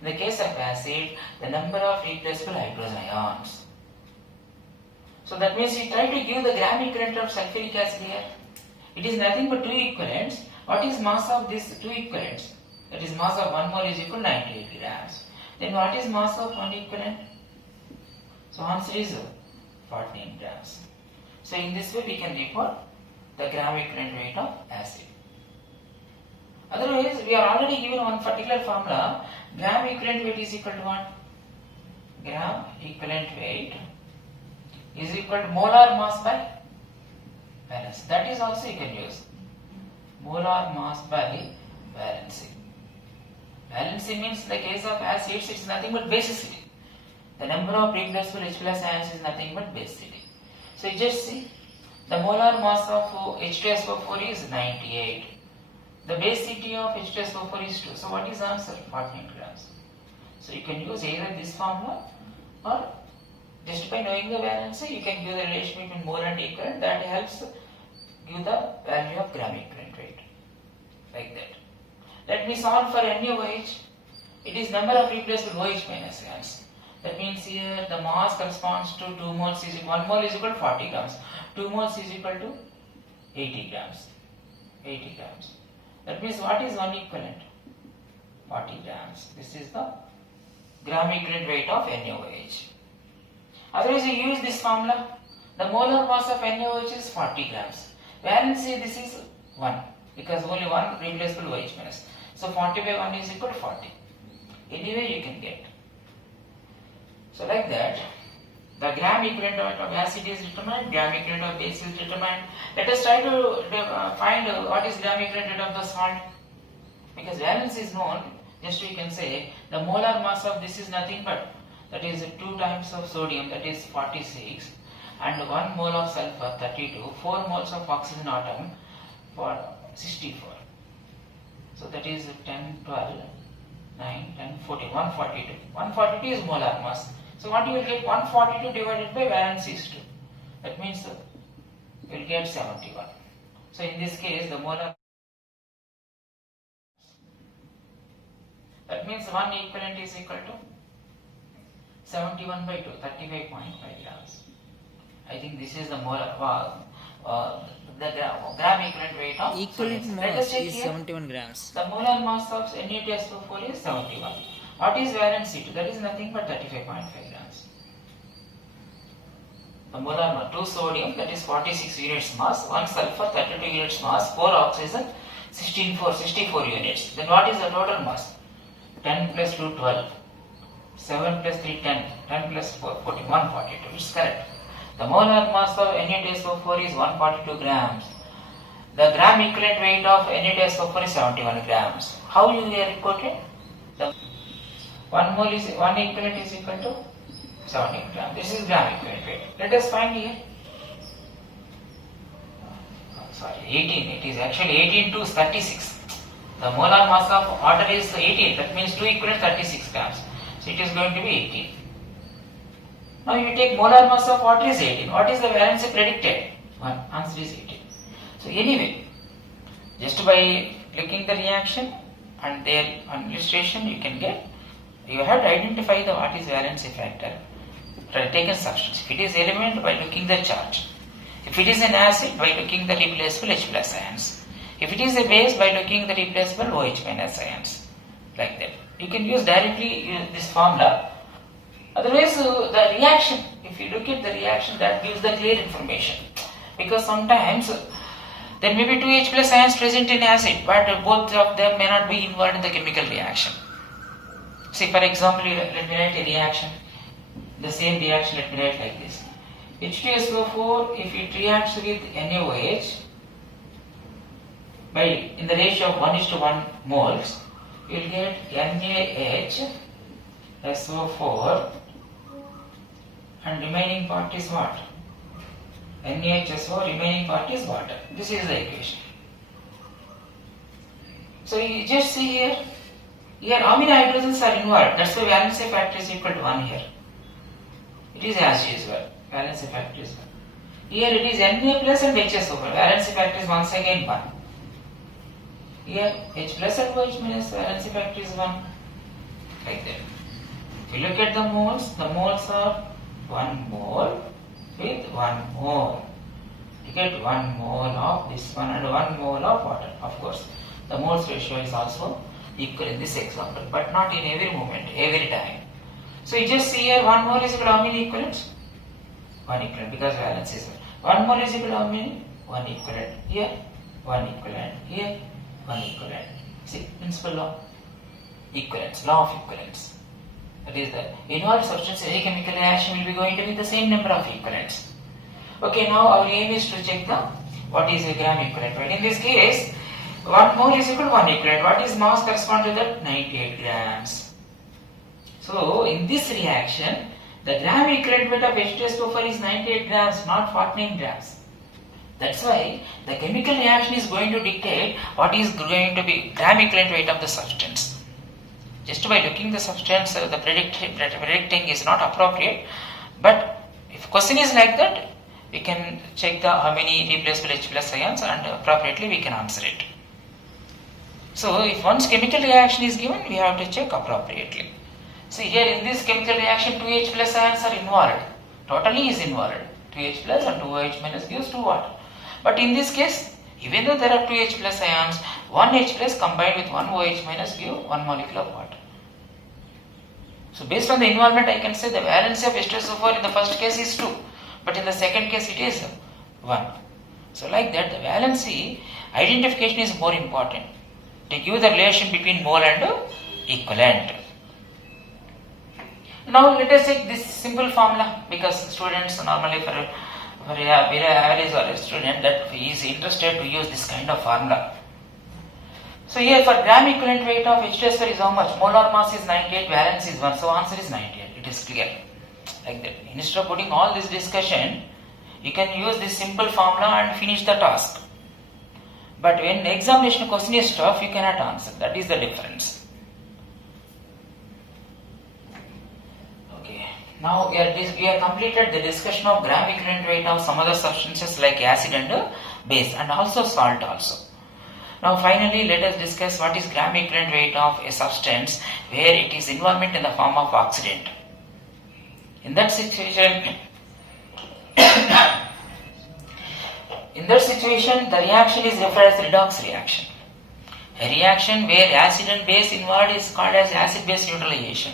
In the case of acid, the number of replaceable hydrogen ions. So that means we try to give the gram equivalent of sulfuric acid here. It is nothing but 2 equivalents. What is mass of these 2 equivalents? That is mass of 1 mole is equal to 98 grams. Then what is mass of 1 equivalent? So answer is 14 grams. So in this way we can report the gram equivalent weight of acid. Otherwise we are already given one particular formula. Gram equivalent weight is equal to what? Gram equivalent weight is equal to molar mass by valence. That is also you can use. Molar mass by valency. Valency means in the case of acids it is nothing but basicity. The number of replaceable H plus ions is nothing but basicity. So you just see the molar mass of H2SO4 is 98. The basicity of H2SO4 is 2. So what is the answer? 14 grams. So you can use either this formula or just by knowing the valency you can give the relation between mole and equivalent. That helps give the value of gram equivalent weight. Like that. Let me solve for NaOH. It is number of replaceable OH minus ions. That means here the mass corresponds to 2 moles is equal, 1 mole is equal to 40 grams. 2 moles is equal to 80 grams. 80 grams. That means what is 1 equivalent? 40 grams. This is the gram equivalent weight of NaOH. Otherwise you use this formula. The molar mass of NaOH is 40 grams. Valency, this is 1 because only one replaceable OH minus. So 40 by 1 is equal to 40. Anyway you can get. So like that, the gram equivalent of acid is determined, gram equivalent of base is determined. Let us try to find what is gram equivalent of the salt. Because valence is known, just we can say the molar mass of this is nothing but that is 2 times of sodium, that is 46, and 1 mole of sulfur 32, 4 moles of oxygen atom for 64. So that is 10, 12, 9, 10, 14, 142. 142 is molar mass. So what you will get? 142 divided by valence is 2. That means you will get 71. So in this case the molar, that means 1 equivalent is equal to 71 by 2, 35.5 grams. I think this is the molar, the gram equivalent weight of equivalent mass is 71 grams. The molar mass of NaTSO4 is 71. What is valency? That is nothing but 35.5 grams. The molar mass, 2 sodium, that is 46 units mass, 1 sulfur 32 units mass, 4 oxygen 64 units. Then what is the total mass? 10 plus 2 12, 7 plus 3 10, 10 plus 4 14, 142. It's correct. The molar mass of NaTSO4 is 142 grams. The gram equivalent weight of NaTSO4 is 71 grams. How you are reported? The 1 mole is 1 equivalent is equal to 70 grams. This is gram equivalent weight. Let us find here. Sorry, 18. It is actually 18 to 36. The molar mass of water is 18. That means 2 equivalent 36 grams. So it is going to be 18. Now you take molar mass of water is 18. What is the valency predicted? 1. Answer is 18. So anyway, just by looking the reaction and their illustration you can get, you have to identify the what is valency factor for a taken substance. If it is element, by looking the charge. If it is an acid, by looking the replaceable H plus ions. If it is a base, by looking the replaceable OH minus ions. Like that. You can use directly this formula. Otherwise, the reaction, if you look at the reaction, that gives the clear information. Because sometimes there may be 2 H plus ions present in acid, but both of them may not be involved in the chemical reaction. See, for example, let me write a reaction. The same reaction, let me write like this. H2SO4, if it reacts with NaOH, in the ratio of 1:1 moles, you will get NaHSO4 and remaining part is what? NaHSO, remaining part is water. This is the equation. So you just see here how many hydrogens are involved. That's why valency factor is equal to 1 here. It is as usual. Valency factor is 1. Here it is Na plus and HSO4. Valency factor is once again 1. Here H plus and OH minus, valency factor is 1. Like that. If you look at the moles are 1 mole with 1 mole. You get 1 mole of this one and 1 mole of water. Of course, the moles ratio is also equal in this example, but not in every moment, every time. So you just see here 1 mole is equal to how many equivalents? 1 equivalent, because valence is 1 mole is equal to how many? 1 equivalent. Here 1 equivalent. Here 1 equivalent. See, principle law, equivalence, law of equivalence. That is the involved substance, any chemical reaction will be going to be the same number of equivalents. Okay, now our aim is to check what is a gram equivalent. But in this case, 1 mole is equal to 1 equivalent. What is mass correspond to that? 98 grams. So in this reaction, the gram equivalent weight of H2SO4 is 98 grams, not 49 grams. That's why the chemical reaction is going to dictate what is going to be gram equivalent weight of the substance. Just by looking the substance, the predicting is not appropriate. But if question is like that, we can check how many replaceable H plus ions and appropriately we can answer it. So if once chemical reaction is given, we have to check appropriately. See here in this chemical reaction 2 H plus ions are involved. Totally is involved. 2 H plus and 2 OH minus gives 2 water. But in this case, even though there are 2 H plus ions, 1 H plus combined with 1 OH minus give 1 molecule of water. So based on the involvement, I can say the valency of H2SO4 in the first case is 2, but in the second case it is 1. So like that, the valency identification is more important to give the relation between mole and equivalent. Now let us take this simple formula, because students normally for a very average or a student that is interested to use this kind of formula. So here for gram equivalent weight of H2SO is how much? Molar mass is 98, valence is 1, so answer is 98. It is clear. Like that. Instead of putting all this discussion, you can use this simple formula and finish the task. But when the examination question is tough, you cannot answer. That is the difference. Okay. Now we have completed the discussion of gram equivalent weight of some other substances like acid and base, and also salt also. Now finally let us discuss what is gram equivalent weight of a substance where it is involvement in the form of oxidant. In that situation, the reaction is referred as redox reaction. A reaction where acid and base involved is called as acid-base neutralization.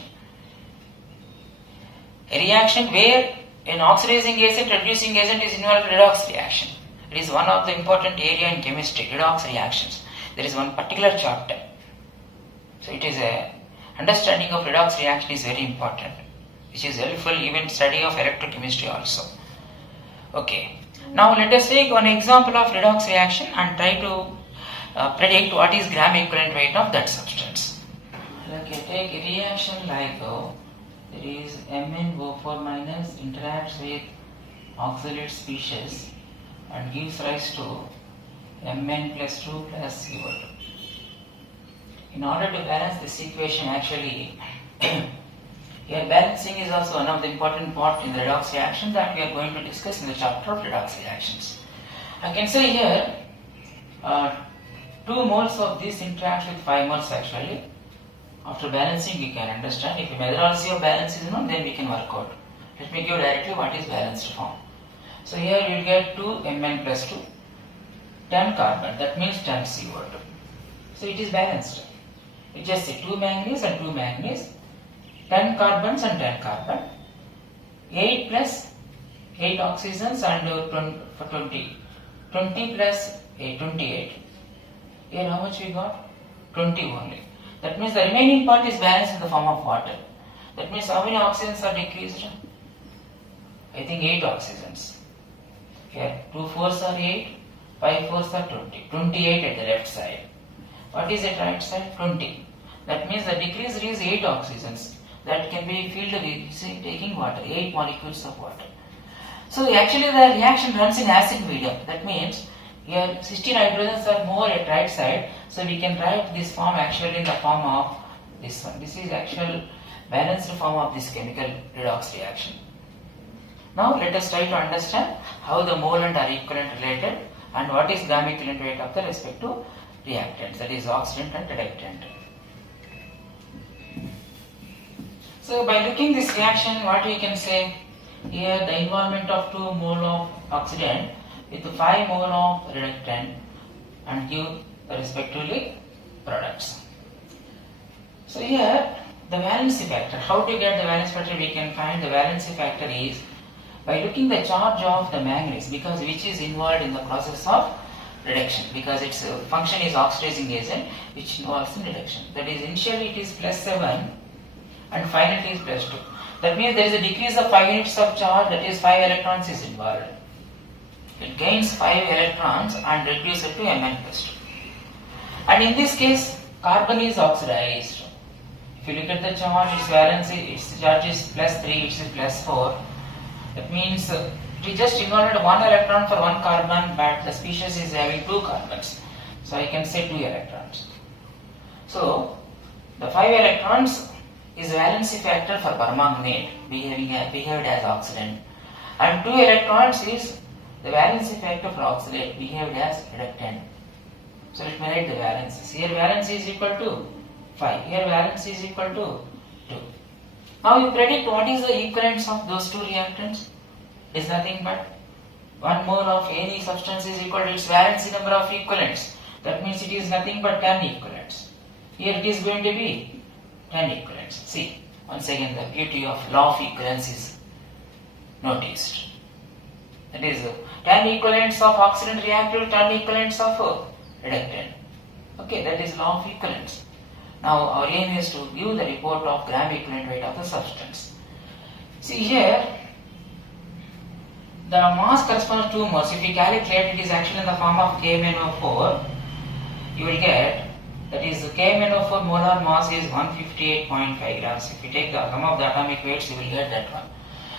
A reaction where an oxidizing agent, reducing agent is involved in redox reaction. It is one of the important area in chemistry, redox reactions. There is one particular chapter. So it is a understanding of redox reaction is very important, which is helpful even study of electrochemistry also. Okay. Now let us take one example of redox reaction and try to predict what is gram equivalent weight of that substance. Okay, take a reaction like there is MnO4 minus interacts with oxalate species and gives rise to Mn plus 2 plus CO2. In order to balance this equation, actually, here balancing is also one of the important parts in the redox reaction that we are going to discuss in the chapter of redox reactions. I can say here 2 moles of this interacts with 5 moles actually. After balancing you can understand. If the methodology of balance is known, then we can work out. Let me give directly what is balanced form. So here you will get 2 Mn plus 2, 10 carbon, that means 10 CO2. So it is balanced. You just say 2 manganese and 2 manganese, 10 carbons and 10 carbon, 8 plus 8 oxygens and 20 plus 8, 28. Here how much we got? 20 only. That means the remaining part is balanced in the form of water. That means how many oxygens are decreased? I think 8 oxygens. Here 2 fours are 8, 5 fours are 20. 28 at the left side. What is at right side? 20. That means the decrease is 8 oxygens. That can be filled with taking water, 8 molecules of water. So actually the reaction runs in acid medium. That means here 16 hydrogens are more at right side. So we can write this form actually in the form of this one. This is actual balanced form of this chemical redox reaction. Now let us try to understand how the mole and are equivalent related and what is gram equivalent weight of the respective reactants, that is oxidant and reductant. So by looking this reaction, what we can say here, the involvement of 2 mole of oxidant with 5 mole of reductant and give respectively products. So here the valency factor, how to get the valency factor? We can find the valency factor is by looking the charge of the manganese, because which is involved in the process of reduction, because its function is oxidizing agent which involves in reduction. That is initially it is plus 7 and finally it is plus 2. That means there is a decrease of 5 units of charge, that is 5 electrons is involved. It gains 5 electrons and reduces it to Mn plus 2. And in this case, carbon is oxidized. If you look at the charge, its valency, its charge is plus 3, it is plus 4. That means we just involved 1 electron for 1 carbon, but the species is having 2 carbons. So I can say 2 electrons. So the 5 electrons is valency factor for permanganate behaved as oxidant, and 2 electrons is the valency factor for oxalate behaved as reductant. So let me write the valencies. Here valency is equal to 5. Here valency is equal to 2. Now you predict what is the equivalence of those 2 reactants. It is nothing but 1 mole of any substance is equal to its valency number of equivalents. That means it is nothing but 10 equivalents. Here it is going to be 10 equivalents. See, once again the beauty of law of equivalence is noticed. That is 10 equivalents of oxidant reactive, 10 equivalents of reductant. Okay, that is law of equivalence. Now our aim is to give the report of gram equivalent weight of the substance. See here, the mass corresponds to 2 moles. If you calculate, it is actually in the form of KMnO4. You will get, that is KMnO4 molar mass is 158.5 grams. If you take the sum of the atomic weights, you will get that one.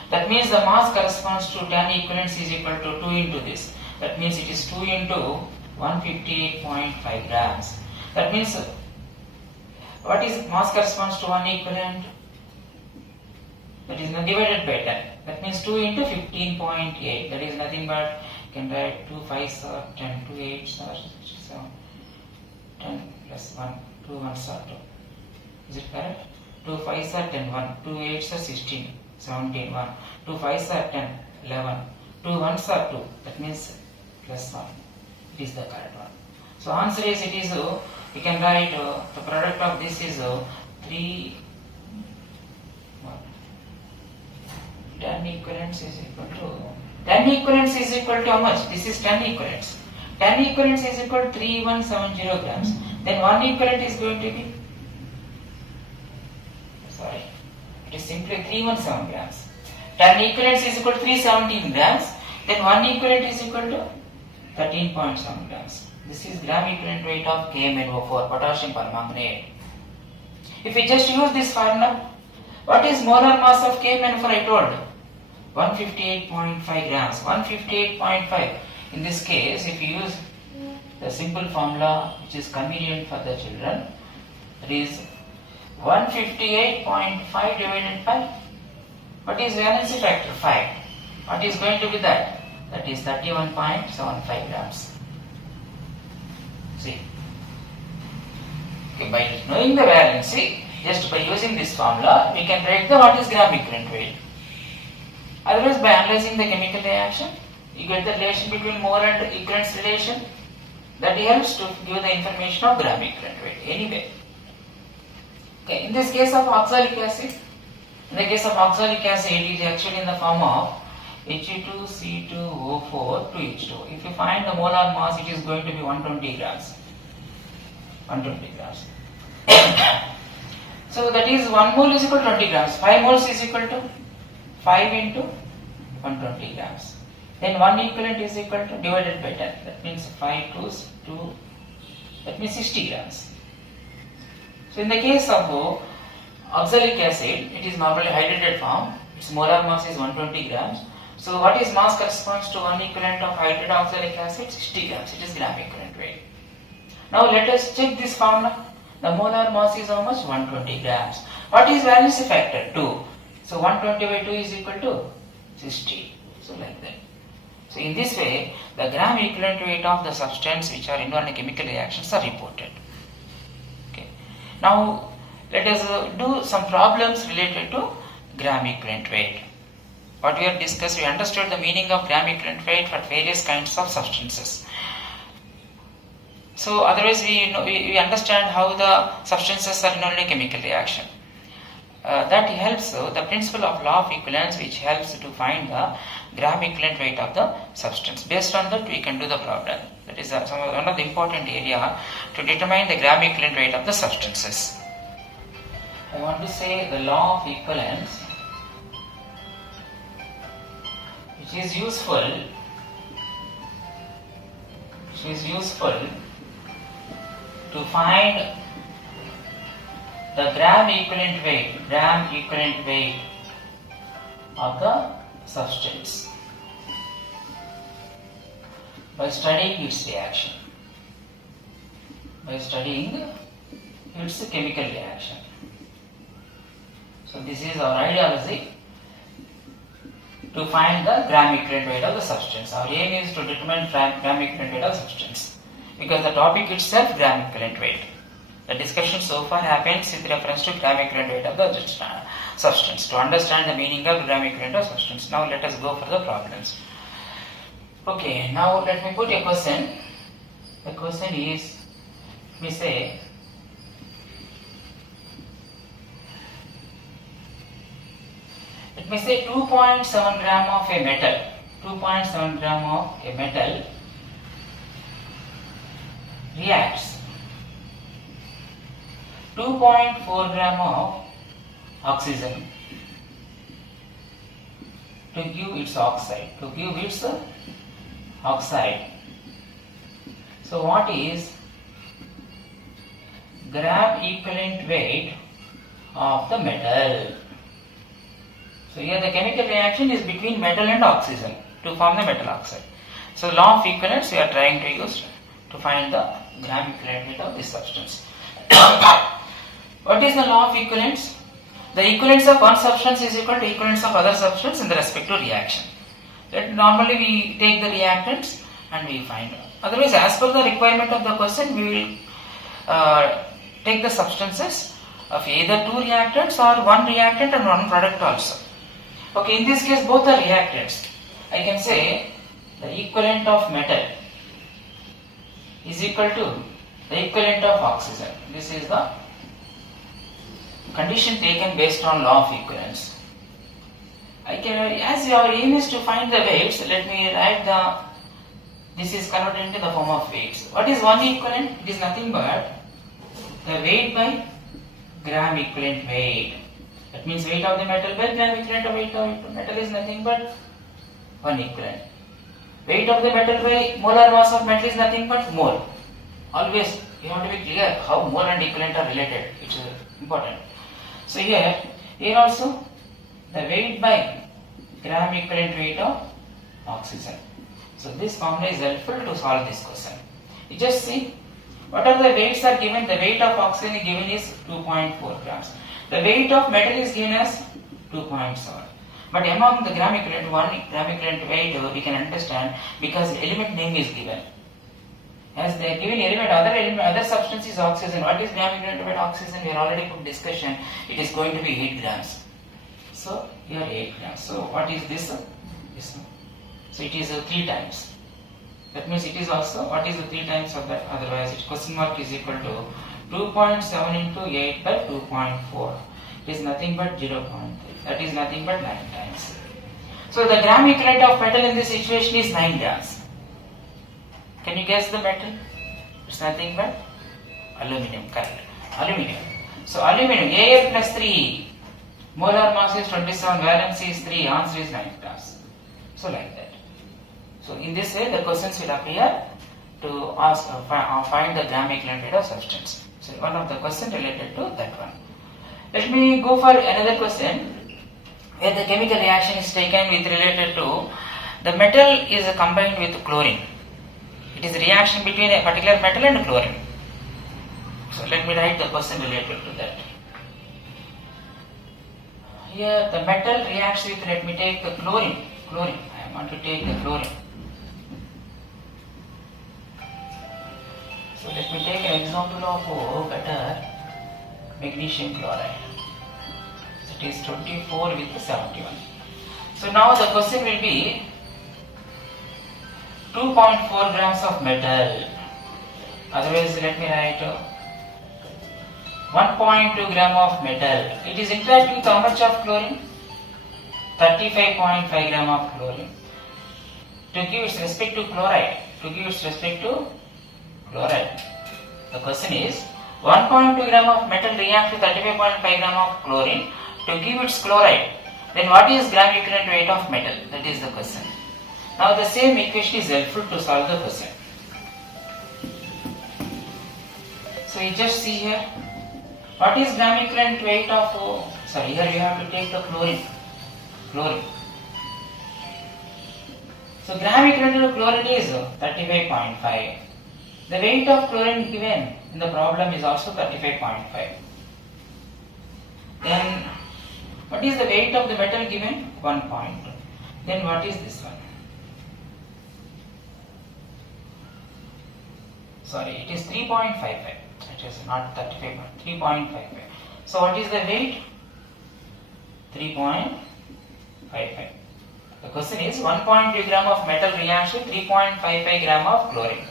That means the mass corresponds to 10 equivalents is equal to 2 into this. That means it is 2 into 158.5 grams. That means what is mass corresponds to 1 equivalent? That is divided by 10. That means 2 into 15.8. That is nothing but, you can write 2 5s are 10, 2 8s are 67, 10 plus 1, 2 1s are 2. Is it correct? 2 5s are 10, 1, 2 8s are 16, 17, 1, 2 5s are 10, 11, 2 1s are 2. That means plus 1. It is the correct one. So answer is, it is, you can write the product of this is 3, 10 equivalents is equal to 10 equivalents is equal to how much? This is 10 equivalents. 10 equivalents is equal to 3170 grams. Then 1 equivalent is going to be, sorry, it is simply 317 grams. 10 equivalents is equal to 317 grams. Then 1 equivalent is equal to 13.7 grams. This is gram equivalent weight of KMnO4, potassium permanganate. If we just use this formula, what is molar mass of KMnO4? I told 158.5 grams. 158.5. In this case, if you use the simple formula which is convenient for the children, that is 158.5 divided by, what is valency factor? 5. What is going to be that? That is 31.75 grams. See. Okay, by knowing the valency, just by using this formula, we can write the what is gram equivalent weight. Otherwise, by analyzing the chemical reaction, you get the relation between mole and equivalence relation. That helps to give the information of gram equivalent weight. Anyway, okay, in this case of oxalic acid, it is actually in the form of He2C2O4 2H2. If you find the molar mass, it is going to be 120 grams. 120 grams. So that is 1 mole is equal to 20 grams. 5 moles is equal to 5 into 120 grams. Then 1 equivalent is equal to divided by 10. That means 5 2s 2. That means 60 grams. So in the case of oxalic acid, it is normally hydrated form. Its molar mass is 120 grams. So what is mass corresponds to 1 equivalent of hydrated oxalic acid? 60 grams. It is gram equivalent weight. Now let us check this formula. The molar mass is how much? 120 grams. What is valency factor? 2. So 120 by 2 is equal to 60. So like that. So in this way, the gram equivalent weight of the substance which are involved in chemical reactions are reported. Okay. Now let us do some problems related to gram equivalent weight. What we have discussed, we understood the meaning of gram equivalent weight for various kinds of substances. So otherwise we understand how the substances are involved in a chemical reaction. That helps the principle of law of equivalence, which helps to find the gram equivalent weight of the substance. Based on that, we can do the problem. That is one of the important area to determine the gram equivalent weight of the substances. I want to say the law of equivalence, which is useful to find the gram equivalent weight of the substance by studying its reaction, by studying its chemical reaction. So this is our ideology to find the gram equivalent weight of the substance. Our aim is to determine gram equivalent weight of the substance, because the topic itself gram equivalent weight. The discussion so far happens with reference to gram equivalent weight of the substance, to understand the meaning of gram equivalent of substance. Now let us go for the problems. Okay, now let me put a question. The question is, let me say, Let me say 2.7 gram of a metal. 2.7 gram of a metal reacts 2.4 gram of oxygen to give its oxide. So what is gram equivalent weight of the metal? So here the chemical reaction is between metal and oxygen to form the metal oxide. So law of equivalence we are trying to use to find the gram equivalent weight of this substance. What is the law of equivalence? The equivalence of one substance is equal to equivalence of other substance in the respective reaction. Normally we take the reactants and we find out. Otherwise, as per the requirement of the question, we will take the substances of either two reactants or one reactant and one product also. Okay, in this case both are reactants. I can say the equivalent of metal is equal to the equivalent of oxygen. This is the condition taken based on law of equivalence. As our aim is to find the weights, let me write this is converted into the form of weights. What is one equivalent? It is nothing but the weight by gram equivalent weight. That means weight of the metal by gram equivalent of weight of the metal is nothing but one equivalent. Weight of the metal by molar mass of metal is nothing but mole. Always you have to be clear how mole and equivalent are related. It is important. So here also the weight by gram equivalent weight of oxygen. So this formula is helpful to solve this question. You just see what are the weights are given. The weight of oxygen given is 2.4 grams. The weight of metal is given as 2.7. But among the gram equivalent, one gram equivalent weight we can understand because the element name is given. As they are given other substance is oxygen. What is gram equivalent weight oxygen? We are already put discussion. It is going to be 8 grams. So here 8 grams. So what is this? This one. So it is 3 times. That means it is also, what is the 3 times of that? Otherwise its question mark is equal to 2.7 into 8 by 2.4. It is nothing but 0.3. That is nothing but 9 times. So the gram equivalent of metal in this situation is 9 grams. Can you guess the metal? It's nothing but aluminum, correct. Aluminum. So aluminum, Al plus 3, molar mass is 27, valency is 3, answer is 9 grams. So like that. So in this way the questions will appear to ask find the gram equivalent weight of substance. So one of the questions related to that one. Let me go for another question where the chemical reaction is taken with related to the metal is combined with chlorine. It is a reaction between a particular metal and chlorine. So let me write the question related to that. Here the metal reacts with, let me take the chlorine. I want to take the chlorine. So let me take an example of better magnesium chloride. So it is 24 with 71. So now the question will be 2.4 grams of metal. Otherwise let me write 1.2 gram of metal. It is interacting with how much of chlorine? 35.5 gram of chlorine. To give its respect to chloride. The question is 1.2 gram of metal reacts with 35.5 gram of chlorine to give its chloride. Then what is gram equivalent weight of metal? That is the question. Now the same equation is helpful to solve the question. So you just see here. What is gram equivalent weight of, here you have to take the chlorine. So gram equivalent of chlorine is 35.5. The weight of chlorine given in the problem is also 35.5. Then what is the weight of the metal given? 1.2. Then what is this one? Sorry, it is 3.55. It is not 35, but 3.55. So what is the weight? 3.55. The question is 1.2 gram of metal reacts with 3.55 gram of chlorine.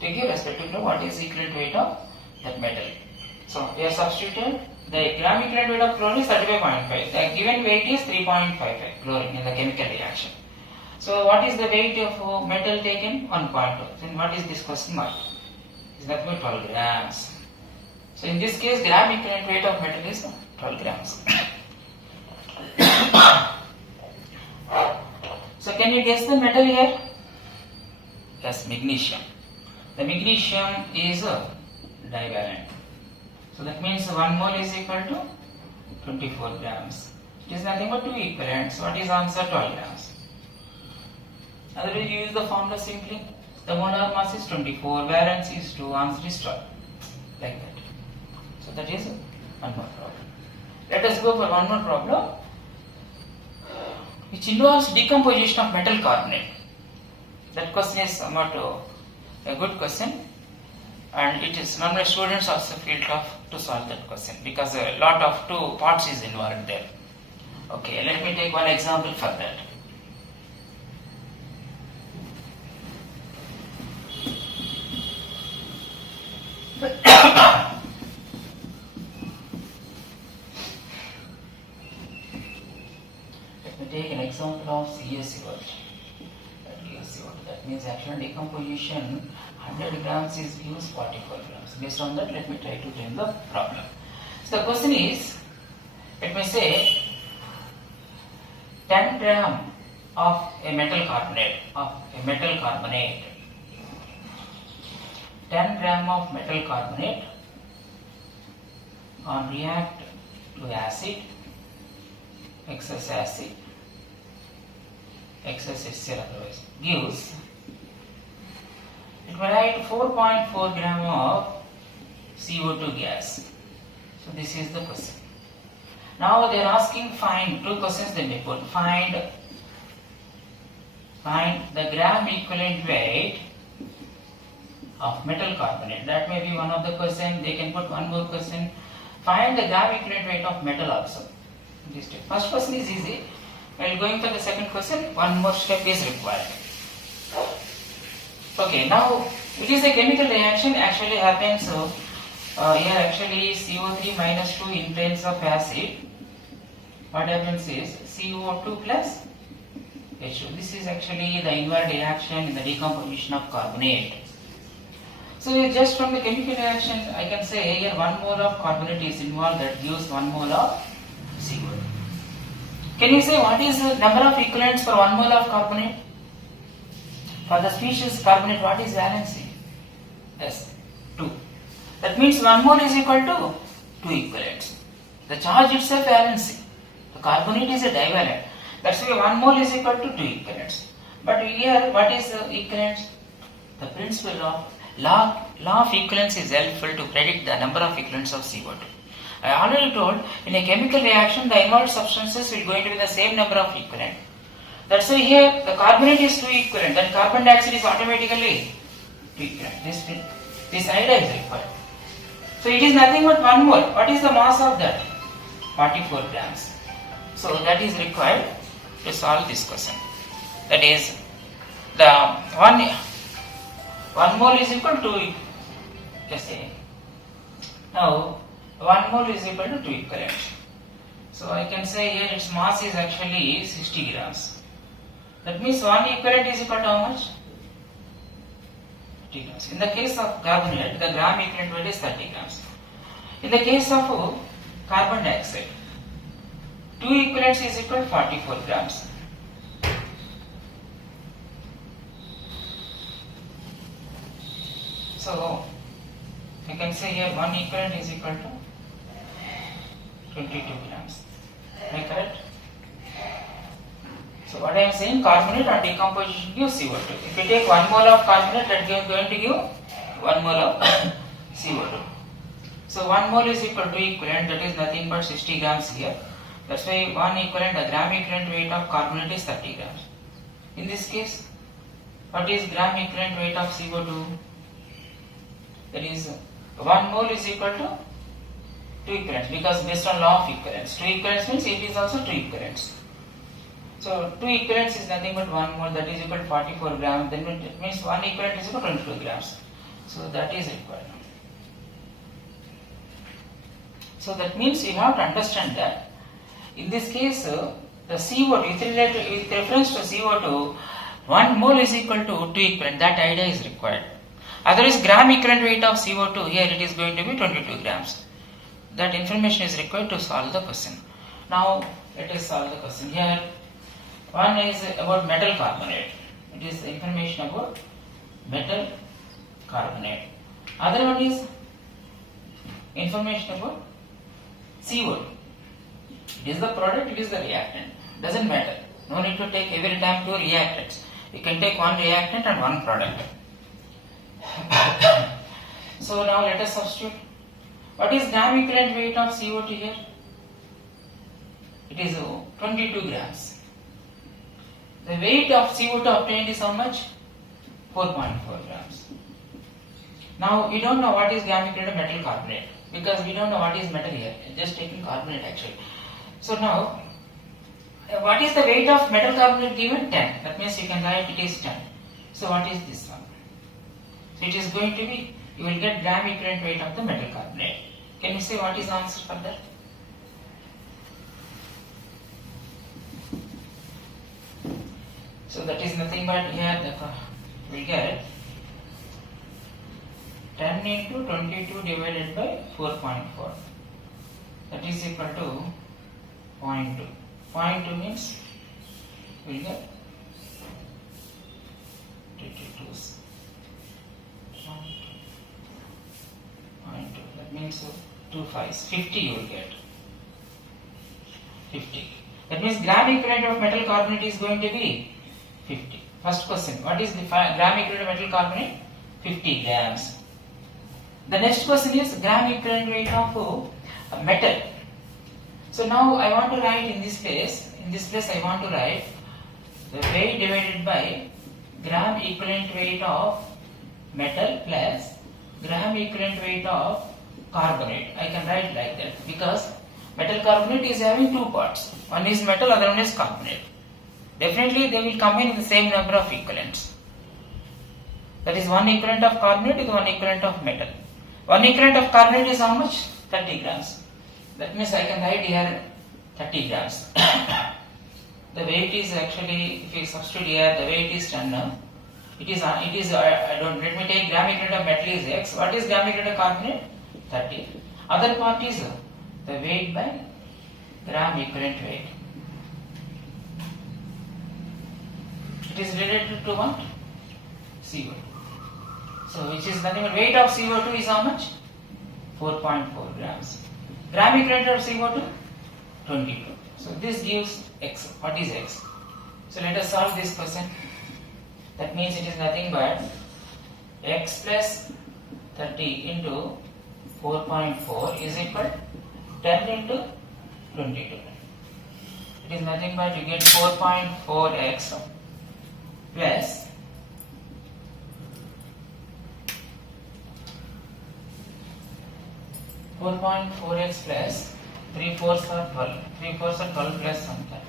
To give respectively what is equivalent weight of that metal. So we have substituted the gram equivalent weight of chlorine is 35.5. The given weight is 3.55 chlorine in the chemical reaction. So what is the weight of metal taken? 1.2. Then what is this question mark? It's nothing but 12 grams. So in this case, gram equivalent weight of metal is 12 grams. So can you guess the metal here? Yes, magnesium. The magnesium is divalent. So that means 1 mole is equal to 24 grams. It is nothing but 2 equivalents. What is answer? 12 grams. Otherwise you use the formula simply. The molar mass is 24, valence is 2, answer is 12. Like that. So that is one more problem. Let us go for one more problem which involves decomposition of metal carbonate. That question is somewhat a good question, and it is normally students also feel tough to solve that question because a lot of two parts is involved there. Okay, let me take one example for that. Let me take an example of CaCO2. That means actual decomposition 100 grams is gives 44 grams. Based on that, let me try to frame the problem. So the question is, let me say 10 gram of a metal carbonate 10 gram of metal carbonate on react to acid, excess HCl otherwise gives, it will write 4.4 gram of CO2 gas. So this is the question. Now they are asking find, two questions they may put, find the gram equivalent weight of metal carbonate. That may be one of the question. They can put one more question. Find the gram equivalent weight of metal also. This step. First question is easy. While going for the second question, one more step is required. Okay, now it is a chemical reaction actually happens. So here actually CO3 minus 2 in terms of acid. What happens is CO2 plus H2. This is actually the inward reaction in the decomposition of carbonate. So just from the chemical reaction, I can say here 1 mole of carbonate is involved, that gives 1 mole of CO2. Can you say what is the number of equivalents for 1 mole of carbonate? For the species carbonate, what is valency? Yes, 2. That means 1 mole is equal to 2 equivalents. The charge itself valency. The carbonate is a divalent. That's why 1 mole is equal to 2 equivalents. But here, what is the equivalents? The principle of law of equivalence is helpful to predict the number of equivalents of CO2. I already told, in a chemical reaction, the involved substances will going to be the same number of equivalent. That's why here the carbonate is 2 equivalent, then carbon dioxide is automatically 2 equivalent. This idea is required. So it is nothing but 1 mole. What is the mass of that? 44 grams. So that is required to solve this question. That is, the 1 mole is equal to, just say, now 1 mole is equal to 2 equivalents. So I can say here its mass is actually 60 grams. That means 1 equivalent is equal to how much? 30 grams. In the case of carbonate, the gram equivalent weight is 30 grams. In the case of carbon dioxide, 2 equivalents is equal to 44 grams. So I can say here 1 equivalent is equal to 22 grams. Am I correct? So what I am saying, carbonate on decomposition gives CO2. If you take 1 mole of carbonate, that is going to give 1 mole of CO2. So 1 mole is equal to equivalent, that is nothing but 60 grams here. That's why 1 equivalent, the gram equivalent weight of carbonate is 30 grams. In this case, what is gram equivalent weight of CO2? That is 1 mole is equal to 2 equivalents, because based on law of equivalence. 2 equivalents means it is also 2 equivalents. So 2 equivalents is nothing but 1 mole, that is equal to 44 grams. Then it means 1 equivalent is equal to 22 grams. So that is required. So that means you have to understand that in this case the CO2, with reference to CO2, 1 mole is equal to 2 equivalent. That idea is required. Otherwise, gram equivalent weight of CO2, here it is going to be 22 grams. That information is required to solve the question. Now, let us solve the question. Here, one is about metal carbonate. It is the information about metal carbonate. Other one is information about CO2. It is the product, it is the reactant. Doesn't matter. No need to take every time two reactants. You can take one reactant and one product. So now let us substitute. What is gram equivalent weight of CO2 here? It is 22 grams. The weight of CO2 obtained is how much? 4.4 grams. Now we don't know what is gram equivalent of metal carbonate because we don't know what is metal here. Just taking carbonate actually. So now, what is the weight of metal carbonate given? 10. That means you can write it is 10. So what is this one? So it is going to be, you will get gram equivalent weight of the metal carbonate. Can you say what is the answer for that? So that is nothing but here we will get 10 into 22 divided by 4.4. That is equal to 0.2. 0.2 means we will get 22's. 0.2. That means 2 5s. 50 you will get. 50. That means gram equivalent of metal carbonate is going to be 50. First question. What is the gram equivalent of metal carbonate? 50 grams. The next question is gram equivalent weight of metal. So now I want to write in this place. In this place I want to write the weight divided by gram equivalent weight of metal plus gram equivalent weight of carbonate. I can write like that because metal carbonate is having two parts. One is metal, other one is carbonate. Definitely they will combine in the same number of equivalents. That is one equivalent of carbonate with one equivalent of metal. One equivalent of carbonate is how much? 30 grams. That means I can write here 30 grams. The weight is actually, if you substitute here, the weight is 10 now. Let me take gram equivalent of metal is X. What is gram equivalent of carbonate? 30. Other part is the weight by gram equivalent weight. It is related to what? CO2. So which is nothing but weight of CO2 is how much? 4.4 grams. Gram equivalent of CO2? 22. So this gives X. What is X? So let us solve this question. That means it is nothing but X plus 30 into 4.4 is equal to 10 into 22. It is nothing but you get 4.4x plus 4.4x plus 3 fourths are 12. 3 fourths are 12 plus something.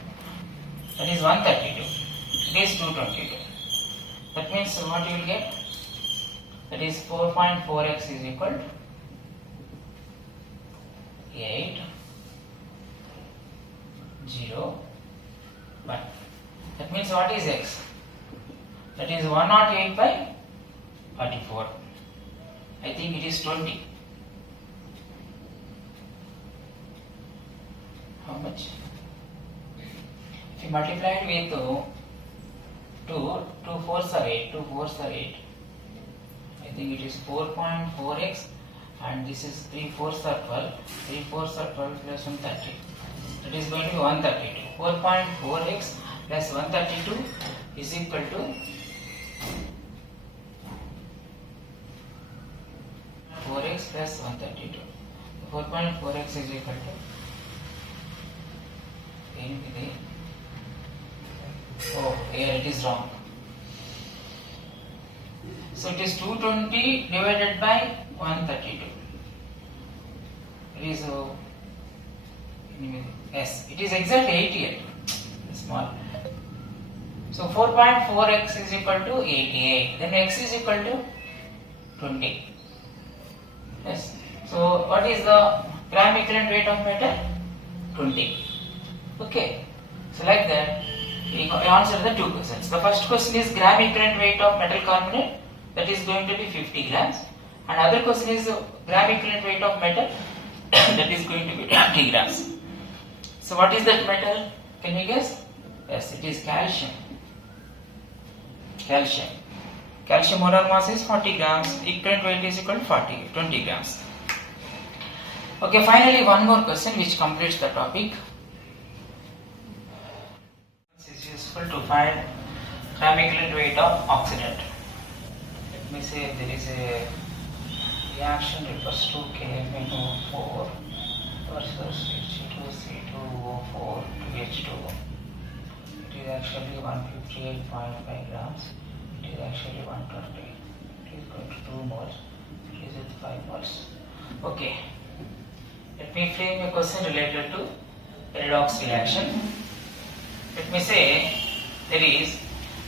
That is 132. It is 222. That means what you will get? That is 4.4x is equal to 8, 0, 1. That means what is x? That is 108 by 44. I think it is 20. How much? If you multiply it with 2 fours are 8, 2 fours are 8. I think it is 4.4x and this is 3 fours are 12. 3 fours are 12 plus 130. That is going to be 132. 4.4x plus 132 is equal to 4x plus 132. 4.4x is equal to here it is wrong. So it is 220 divided by 132. It is yes, it is exactly 88. Small. So 4.4x is equal to 88. Then x is equal to 20. Yes. So what is the gram equivalent weight of metal? 20. Okay. So like that, We answer the two questions. The first question is gram equivalent weight of metal carbonate, that is going to be 50 grams, and other question is gram equivalent weight of metal that is going to be 20 grams. So what is that metal? Can you guess? Yes, it is calcium. Calcium molar mass is 40 grams, equivalent weight is equal to 20 grams. Okay, finally one more question which completes the topic. It is useful to find gram equivalent weight of oxidant. Let me say there is a reaction refers to KMnO4 versus H2C2O4 to H2O. It is actually 158.5 grams. It is actually 120. It is going to 2 moles. It is with 5 moles. Okay. Let me frame a question related to redox reaction. Let me say there is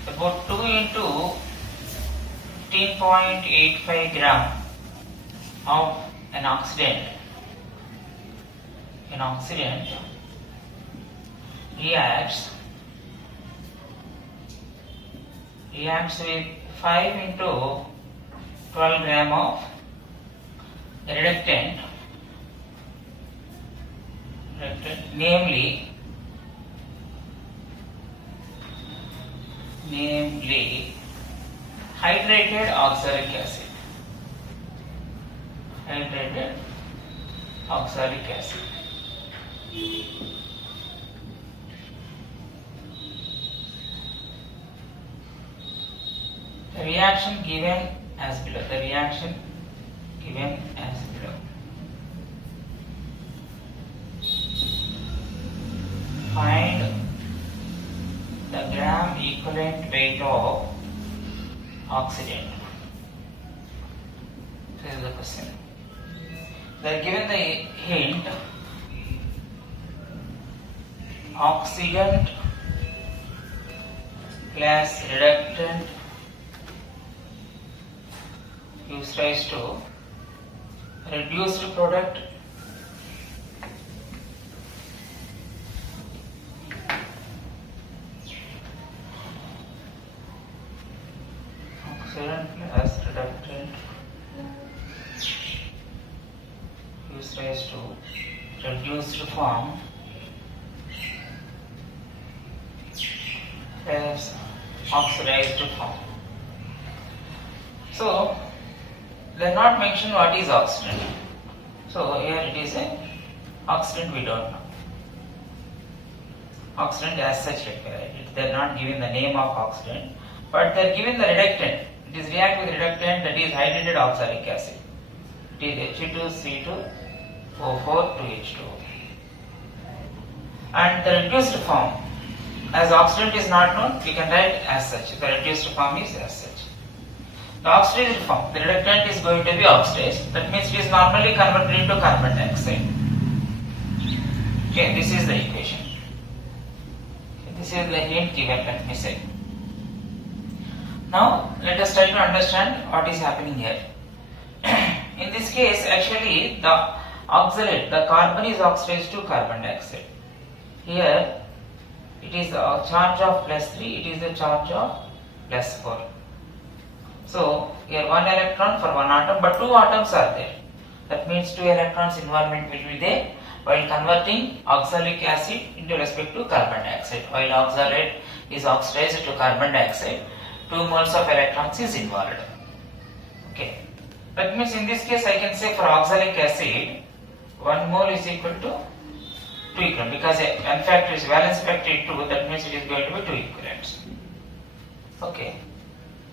about 2 into 15.85 gram of an oxidant. An oxidant reacts with 5 into 12 gram of reductant, namely hydrated oxalic acid. The reaction given as below. Find the gram equivalent weight of oxidant. This is the question. They are given the hint oxidant plus reductant gives rise to reduced product oxidant plus reductant gives rise to reduced form as oxidized form. So they are not mentioned what is oxidant. So here it is a oxidant, we don't know. Oxidant as such, they are not given the name of oxidant, but they are given the reductant. It is react with reductant, that is hydrated oxalic acid. It is H2C2O4 to H2O. And the reduced form, as oxidant is not known, we can write as such. The reduced form is as such. The oxidized form, the reductant is going to be oxidized. That means it is normally converted into carbon dioxide. Okay, this is the equation. This is the hint given, let me say. Now, let us try to understand what is happening here. In this case, actually, the oxalate, the carbon is oxidized to carbon dioxide. Here, it is a charge of +3, it is a charge of +4. So, here 1 electron for 1 atom, but 2 atoms are there. That means 2 electrons involvement will be there while converting oxalic acid into respect to carbon dioxide. While oxalate is oxidized to carbon dioxide, 2 moles of electrons is involved. Okay. That means in this case I can say for oxalic acid, 1 mole is equal to 2 equivalent, because n factor is valence factor 2, that means it is going to be 2 equivalents. Okay.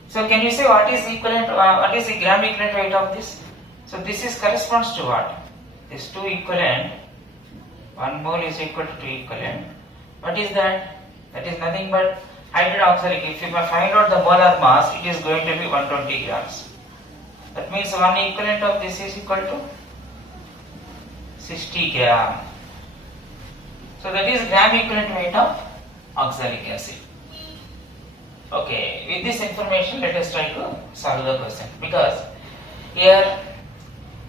So can you say what is equivalent, what is the gram equivalent weight of this? So this is corresponds to what? This 2 equivalent, 1 mole is equal to 2 equivalent. What is that? That is nothing but hydrated oxalic. If you find out the molar mass, it is going to be 120 grams. That means 1 equivalent of this is equal to 60 gram. So that is gram equivalent weight of oxalic acid. Okay, with this information let us try to solve the question, because here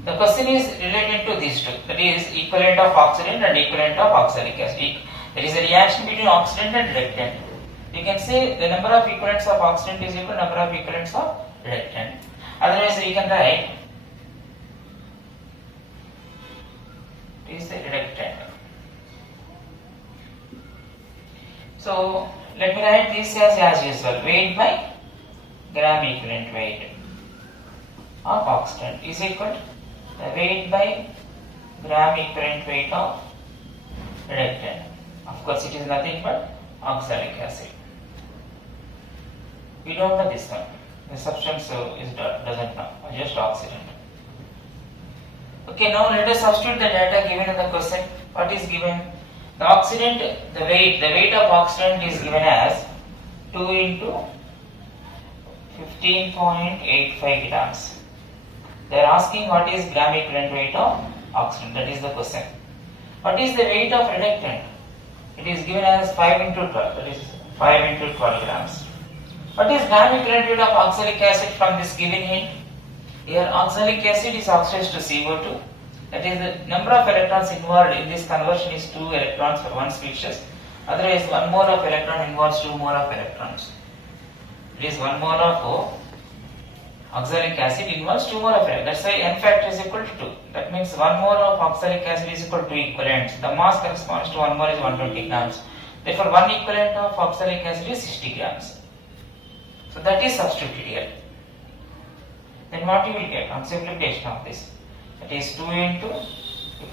the question is related to these two, that is equivalent of oxidant and equivalent of oxalic acid. There is a reaction between oxidant and reductant. You can say the number of equivalents of oxidant is equal to number of equivalents of reactant. Otherwise, you can write is the reactant. So let me write this as usual. Weight by gram equivalent weight of oxidant is equal to the weight by gram equivalent weight of reactant. Of course, it is nothing but oxalic acid. We don't know this one. The substance doesn't know, just oxidant. Okay, now let us substitute the data given in the question. What is given? The oxidant, the weight of oxidant is given as 2 into 15.85 grams. They are asking what is gram equivalent weight of oxidant. That is the question. What is the weight of reactant? It is given as 5 into 12. That is 5 into 12 grams. What is gram equivalent weight of oxalic acid from this given hint? Here oxalic acid is oxidized to CO2. That is the number of electrons involved in this conversion is 2 electrons for one species. Otherwise 1 mole of electron involves 2 mole of electrons. It is 1 mole of oxalic acid involves 2 mole of electrons. That's why N factor is equal to 2. That means 1 mole of oxalic acid is equal to 2 equivalents. The mass corresponds to 1 mole is 120 grams. Therefore 1 equivalent of oxalic acid is 60 grams. So that is substituted here. Then what you will get on simplification of this? That is 2 into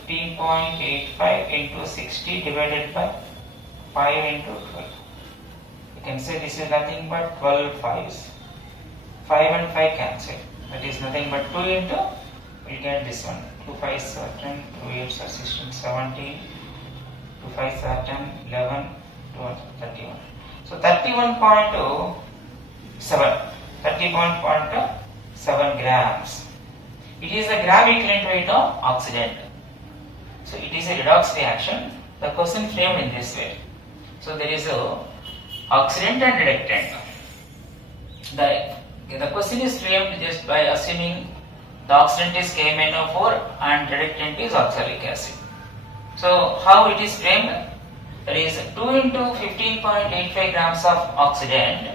15.85 into 60 divided by 5 into 12. You can say this is nothing but 12 fives. 5 and 5 cancel. That is nothing but 2 into, we will get this one. 2 5s are 10, 2 8s are 16, 17, 2 5s are 10, 11, 12, 31. So 30.7 grams. It is the gram equivalent weight of oxidant. So it is a redox reaction. The question framed in this way. So there is a oxidant and reactant. The question is framed just by assuming the oxidant is KMnO4 and reactant is oxalic acid. So how it is framed? There is 2 into 15.85 grams of oxidant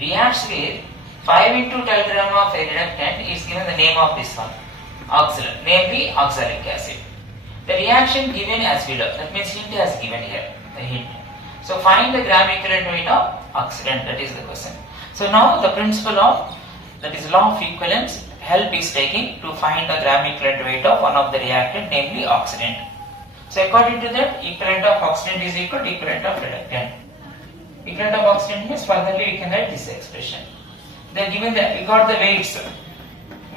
reacts with 5 into 12 gram of a reactant is given the name of this one, oxidant, namely oxalic acid. The reaction given as below, that means hint has given here, the hint. So find the gram equivalent weight of oxidant, that is the question. So now the principle of, that is law of equivalence, help is taken to find the gram equivalent weight of one of the reactant, namely oxidant. So according to that, equivalent of oxidant is equal to equivalent of reactant. Equivalent of oxidant means furtherly we can write this expression. They are given that we got the weights,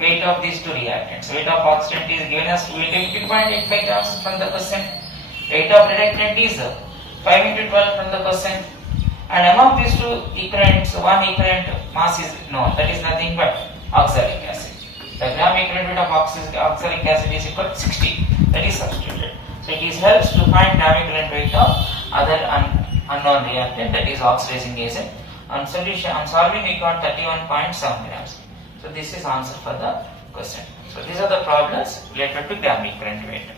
weight of these two reactants. Weight of oxidant is given as 2 into 15.85 grams from the question. Weight of reactant is 5 into 12 from the question. And among these two equivalents, one equivalent mass is known. That is nothing but oxalic acid. The gram equivalent weight of oxalic acid is equal to 60. That is substituted. So it helps to find gram equivalent weight of other unknown reactant, that is oxidizing agent. On solution, on solving, we got 31.7 grams. So this is answer for the question. So these are the problems related to gram equivalent weight.